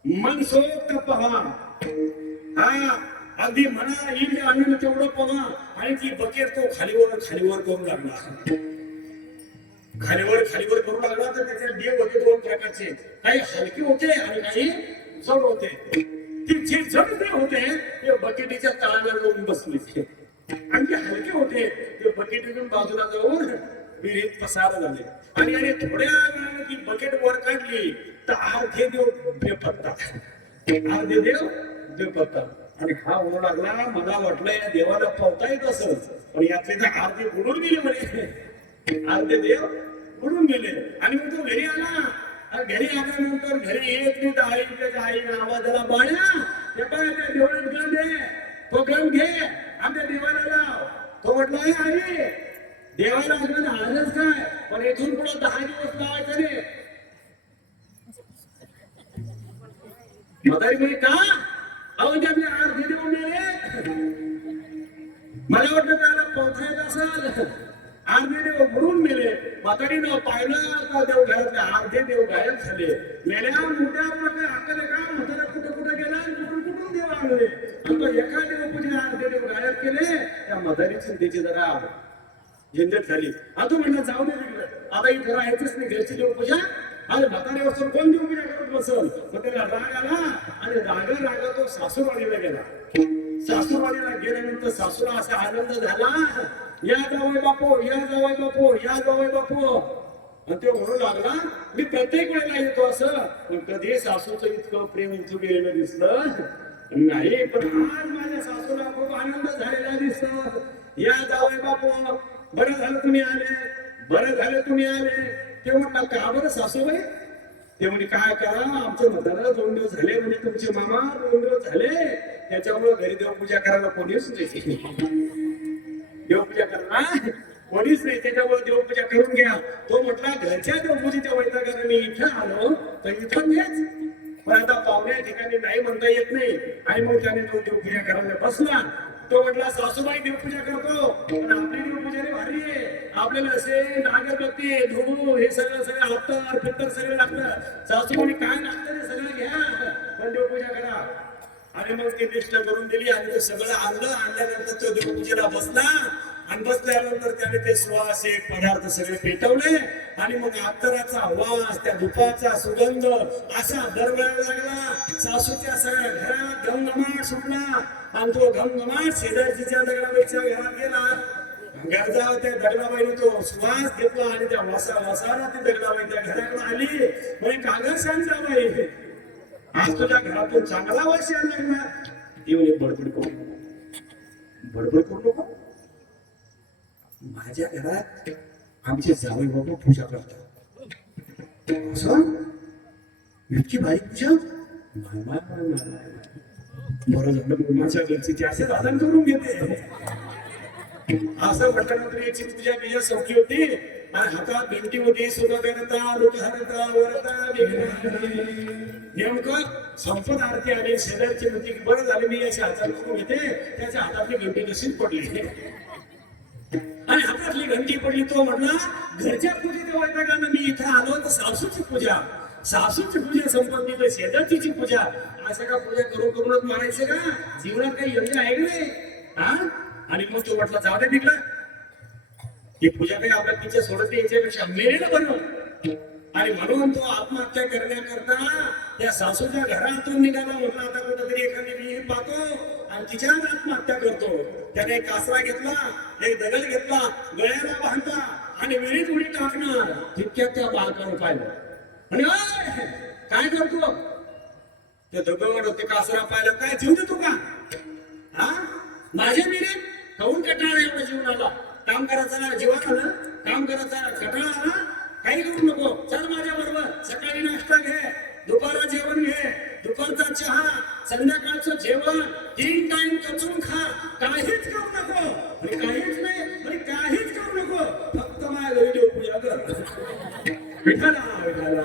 मनसोक्त पहा, अगदी मना येईल आणून तेवढं पहा. आणि ती बकेट तो खालीवर करू लागला, खालीवर करू लागला. तर त्याचे देव होते 2 प्रकारचे, काही हलके होते आणि काही जड होते. ती जे जड देव होते ते बकेटीच्या तळावर जाऊन बसले आणि ते हलके होते ते बकेटीतून बाजूला जाऊन विहिरीत पसार झाले. आणि थोड्या वेळाने ती बकेट वर काढली तर अर्धे देव बेपत्ता. आणि हा म्हणू लागला, मला वाटलं या देवाला पावता येत असं, पण यातले तर अर्धे बुडून गेले म्हणे, अर्धे देव बुडून गेले. आणि मग तो घरी आला घरी आल्यानंतर घरी येत नाही तर आई त्याच्या आईने आवाज दिला, बाळ्या ते पाय त्या देवळात गण दे, तो गण घे आमच्या देवाला लाव. तो म्हटला आई देवाला गण आलंच काय, पण इथून पुढे 10 दिवस लावायचं रे. म्हातारी म्हणे का, अहो आपले आरती देऊन मेले. मला वाटतं त्याला पोथायत असेल, आरती देव म्हणून मेले. म्हातारीनं पाहिलं का देव घरातले अर्धे देव गायब झाले. मेल्या मोठ्या आपलं अक्कल का, म्हातारा कुठं कुठं गेला कुठून कुठून देव आणले. आता एका देवपूजे अर्धे देव गायब केले. त्या म्हातारीची त्याची जरा झंझट झाली. आता म्हणलं जाऊ दे तिकडे, आता इथं राहायचंच नाही, घरची देवपूजा. अरे म्हातारी वस्तू कोण देवपूजा करत बसल. मग त्याला राग आला आणि रागा तो सासूरवाडीला गेला. सासूरवाडीला गेल्यानंतर सासूला असा आनंद झाला, या जावई बापू, या जावई बापू, या जावई बापू. आणि ते म्हणू लागला, मी प्रत्येक वेळेला येतो असं, पण कधी सासूचं इतकं प्रेम उचू गेलेलं दिसलं नाही. पण आज माझ्या सासूला खूप आनंद झालेला दिसतो. या जावई बापू, बरं झालं तुम्ही आले, बरं झालं तुम्ही आले. ते म्हटलं का बरं सासूबाई. ते म्हणे काय करा, आमचं म्हातारा 2 दिवस झाले, म्हणजे तुमचे मामा 2 दिवस झाले, त्याच्यामुळे घरी देवपूजा करायला कोणीच नाही. देवपूजा करणार कोणीच नाही, त्याच्यामुळे देवपूजा करून घ्या. तो म्हटला घरच्या देवपूजेच्या वैतागाने मी इथं आलो तर इथं हेच, पण आता पाहुण्या ठिकाणी नाही म्हणता येत नाही. आणि मग त्याने तो देवपूजा करायला बसला. तो म्हटला सासूबाई देवपूजा करतो, पण आपली देवपूजा रे भारी आहे. आपल्याला असे नागरबत्ती धुवू हे सगळं हत्तर फित्तर सगळं लागतं. सासूबाई काय लागतं ते सगळं घ्या, पण देवपूजा करा. आणि मग ती लिस्ट करून दिली आणि ते सगळं आणल्यानंतर तो देवपूजेला बसला. आणि बसल्यानंतर त्याने ते सुवास एक पदार्थ सगळे पेटवले. आणि मग अत्तराचा वास, त्या धुपाचा सुगंध असा दरवळायला लागला. सासूच्या सगळ्या घरात घमघमाट सुटला. आणि तो घमघमाट शेजारच्या दगडाबाईच्या घरात गेला. गरजा त्या दगडाबाईने तो सुवास घेतला आणि त्या वासाला ती दगडाबाई त्या घराकडे आली. म्हणजे कागद सांग जाबाई, आज तुझ्या घरातून चांगला वास यायला लागला. ती म्हणजे बडबड करू नको. माझ्या घरात आमचे जावई बाबा पूजा करतात, इतकी बारीक पूजा. बरं झालं माझ्या घरची ती असे दादन करून घेते. असं म्हटल्यानंतर याची पूजा बिजा संपली होती. आणि हातात भिंटी होती, सुगंधता लुटहरता वरता नेमकं संपत आरती आली. शेजारची होती, बरं झालं मी याच्या हातात करून घेते. त्याच्या हातातली घंटी कशीच पडली आणि हातातली घंटी पडली. तो म्हटला घरच्या पूजेच्या वैतागानं मी इथं आलो तर सासूची पूजा संपत नाही तर शेजारची पूजा. असं का पूजा करूनच मारायचं का, जीवनात काही योग्य आहे का नाही. हा, आणि मग तो म्हटला जाऊ दे तिकडं, ही पूजा काही आपल्या तिच्या सोडत याच्यापेक्षा मेलेलं बरं. आणि म्हणून तो आत्महत्या करण्याकरता त्या सासूच्या घरातून निघाला. म्हटलं आता कुठंतरी एखादी विहीर पाहतो आणि तिच्याच आत्महत्या करतो. त्याने एक कासरा घेतला, एक दगड घेतला, गळ्याला बांधला आणि विहिरीत उडी टाकणार. तितक्यात त्या बाळकानं पाहिलं आणि काय करतो ते दगड ते कासरा पाहिलं, काय जीव देतो का. हा, माझ्या विहिरीत काहून कटाळा एवढा जीवनाला. काम करायचा जीवाला ना, काम करायचा कटाळा ना, काही करू नको. चल माझ्या बरोबर, सकाळी नाश्ता घे, दुपारला जेवण घे, दुपारचा चहा, संध्याकाळचं जेवण, 3 टाइम कचून खा. काहीच करू नको, काहीच नाही, काहीच करू नको, फक्त माझ्या घरी देवपूजा कर. विठाला विठाला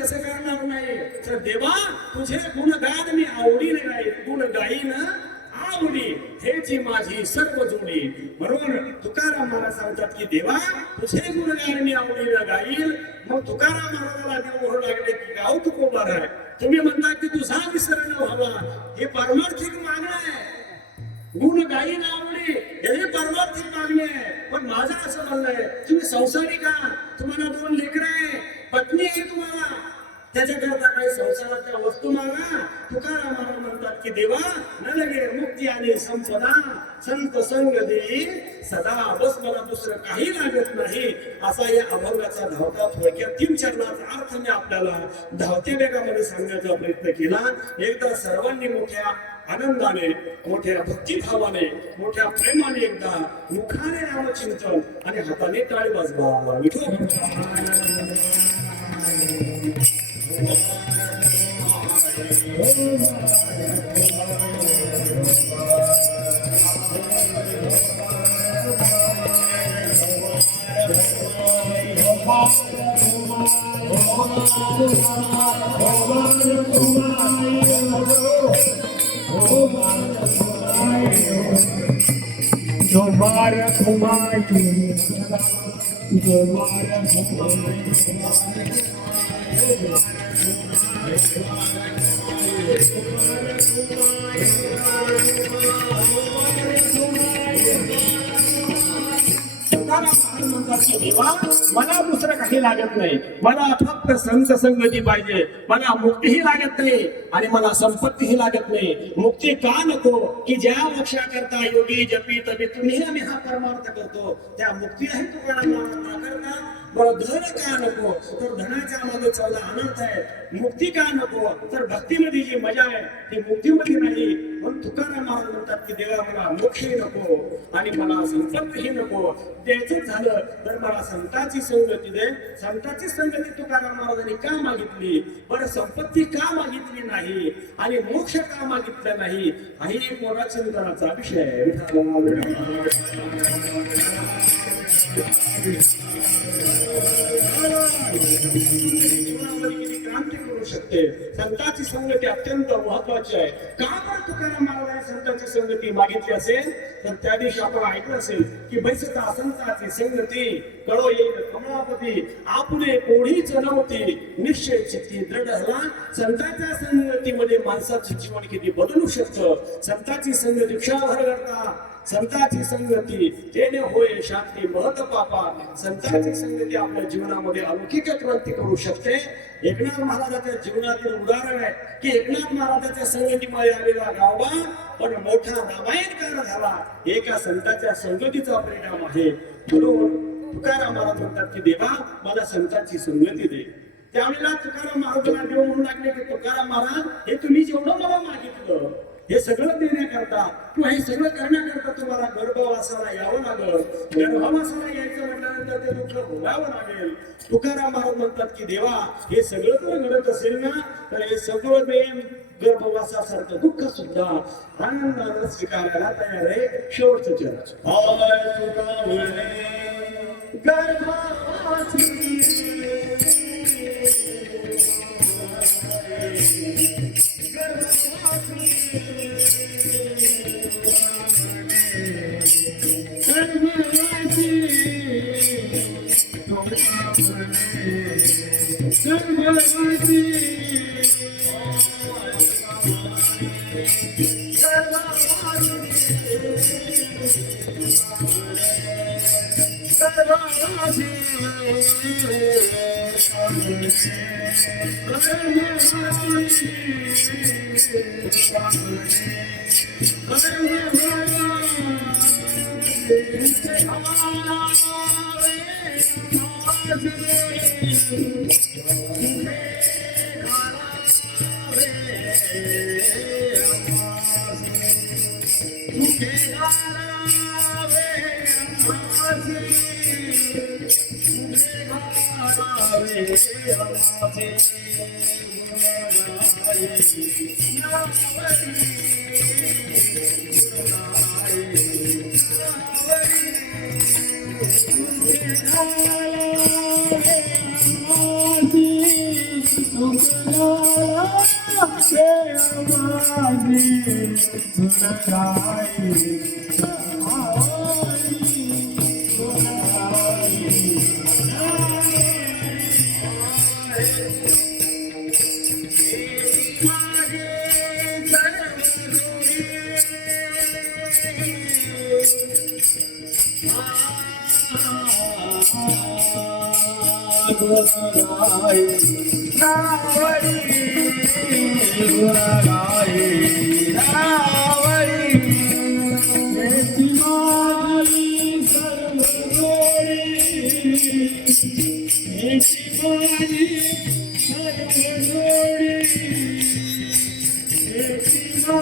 तसं करणार नाही. तर देवा तुझे गुणगान मी आवडीने गाईन, गुण गाईन आवडी हेची माझी सर्व जोडी. म्हणून तुकाराम महाराज सांगतात की देवा तुझे गुणगान मी आवडीने गाईन. मग तुकाराम महाराजाला देव म्हणू लागले की गाव तुकोबा आहे. तुम्ही म्हणता की तुझा विसर न व्हावा, हे पारमार्थिक मागणं आहे. गुण गाईन आवडी हे पारमार्थिक मागणी आहे. पण माझं असं म्हणणं आहे, तुम्ही संसारिक आहात, तुम्हाला 2 लेकरं आहे, पत्नी आहे तुम्हाला, त्याच्याकरता काही संसाराच्या वस्तू मागा. तुकाराम महाराज म्हणतात की देवा न लगे मुक्ती आणि संपदा, संत संग देई सदा, बस मला दुसरं काही लागत नाही. असा या अभंगाचा धावता थोडक्यात 3 चरणाचा अर्थ मी आपल्याला धावत्या वेगामध्ये सांगण्याचा प्रयत्न केला. एकदा सर्वांनी मोठ्या आनंदाने, मोठ्या भक्तिभावाने, मोठ्या प्रेमाने एकदा मुखाने नामचिंतन आणि हाताने टाळी वाजवा. विठो देवा, मला दुसरं काही लागत नाही. मला फक्त संत संगती पाहिजे. मला मुक्तीही लागत नाही आणि मला संपत्तीही लागत नाही. मुक्ती का नको की ज्या मोक्षा करता योगी जपी तपी तुम्ही आम्ही हा परमार्थ करतो त्या मुक्ती आहे तुकाराम करता. बरं धन का नको तर धनाच्या मागे 14 अनर्थ आहे. मुक्ती का नको तर भक्तीमध्ये जी मजा आहे ती मुक्तीमध्ये नाही. म्हणून तुकाराम महाराज म्हणतात की देवा मला मोक्षही नको आणि मला संपत्तीही नको. द्यायचं झालं तर मला संतांची संगती दे. संतांची संगती तुकाराम महाराजांनी का मागितली? बरं संपत्ती का मागितली नाही आणि मोक्ष का मागितला नाही हाही एक मोठा चिंतनाचा विषय आहे. क्रांती करू शकते. संतांची संगती अत्यंत महत्वाची आहे. का बरं तुकाराम महाराजांनी संतांची संगती मागितली असेल तर त्या दिवशी आपण ऐकलं असेल की बैसता संतांची संगती कळो येईल कमलापती आपुले कोणीच नव्हती निश्चय चित्ती दृढ झाला. संतांच्या संगतीमध्ये माणसाचे जीवन किती बदलू शकतं. संतांची संगती क्षणभर करता. संतांची संगती तेने होय शांती महत पापा. संतांची संगती आपल्या जीवनामध्ये अलौकिक क्रांती करू शकते. एकनाथ महाराजांच्या जीवनातील उदाहरण आहे की एकनाथ महाराजांच्या संगतीमध्ये आलेला गावबा पण मोठा रामायणकार झाला. एका संतांच्या संगतीचा परिणाम आहे. म्हणून तुकाराम महाराज म्हणतात की देवा मला संतांची संगती दे. त्यावेळेला तुकाराम महाराजांना देव म्हणू लागले की तुकाराम महाराज हे तुम्ही जेवढं मला मागितलं हे सगळं देण्याकरता किंवा हे सगळं करण्याकरता तुम्हाला गर्भवासाला यावं लागलं. गर्भवासाला यायचं म्हटल्यानंतर ते दुःख भोगावं लागेल. तुकाराम महाराज म्हणतात की देवा हे सगळं जर घडत असेल ना तर हे सगळं मी गर्भवासासारखं दुःख सुद्धा आनंदानं स्वीकारायला तयार आहे. शेवटचं चरण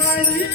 Hare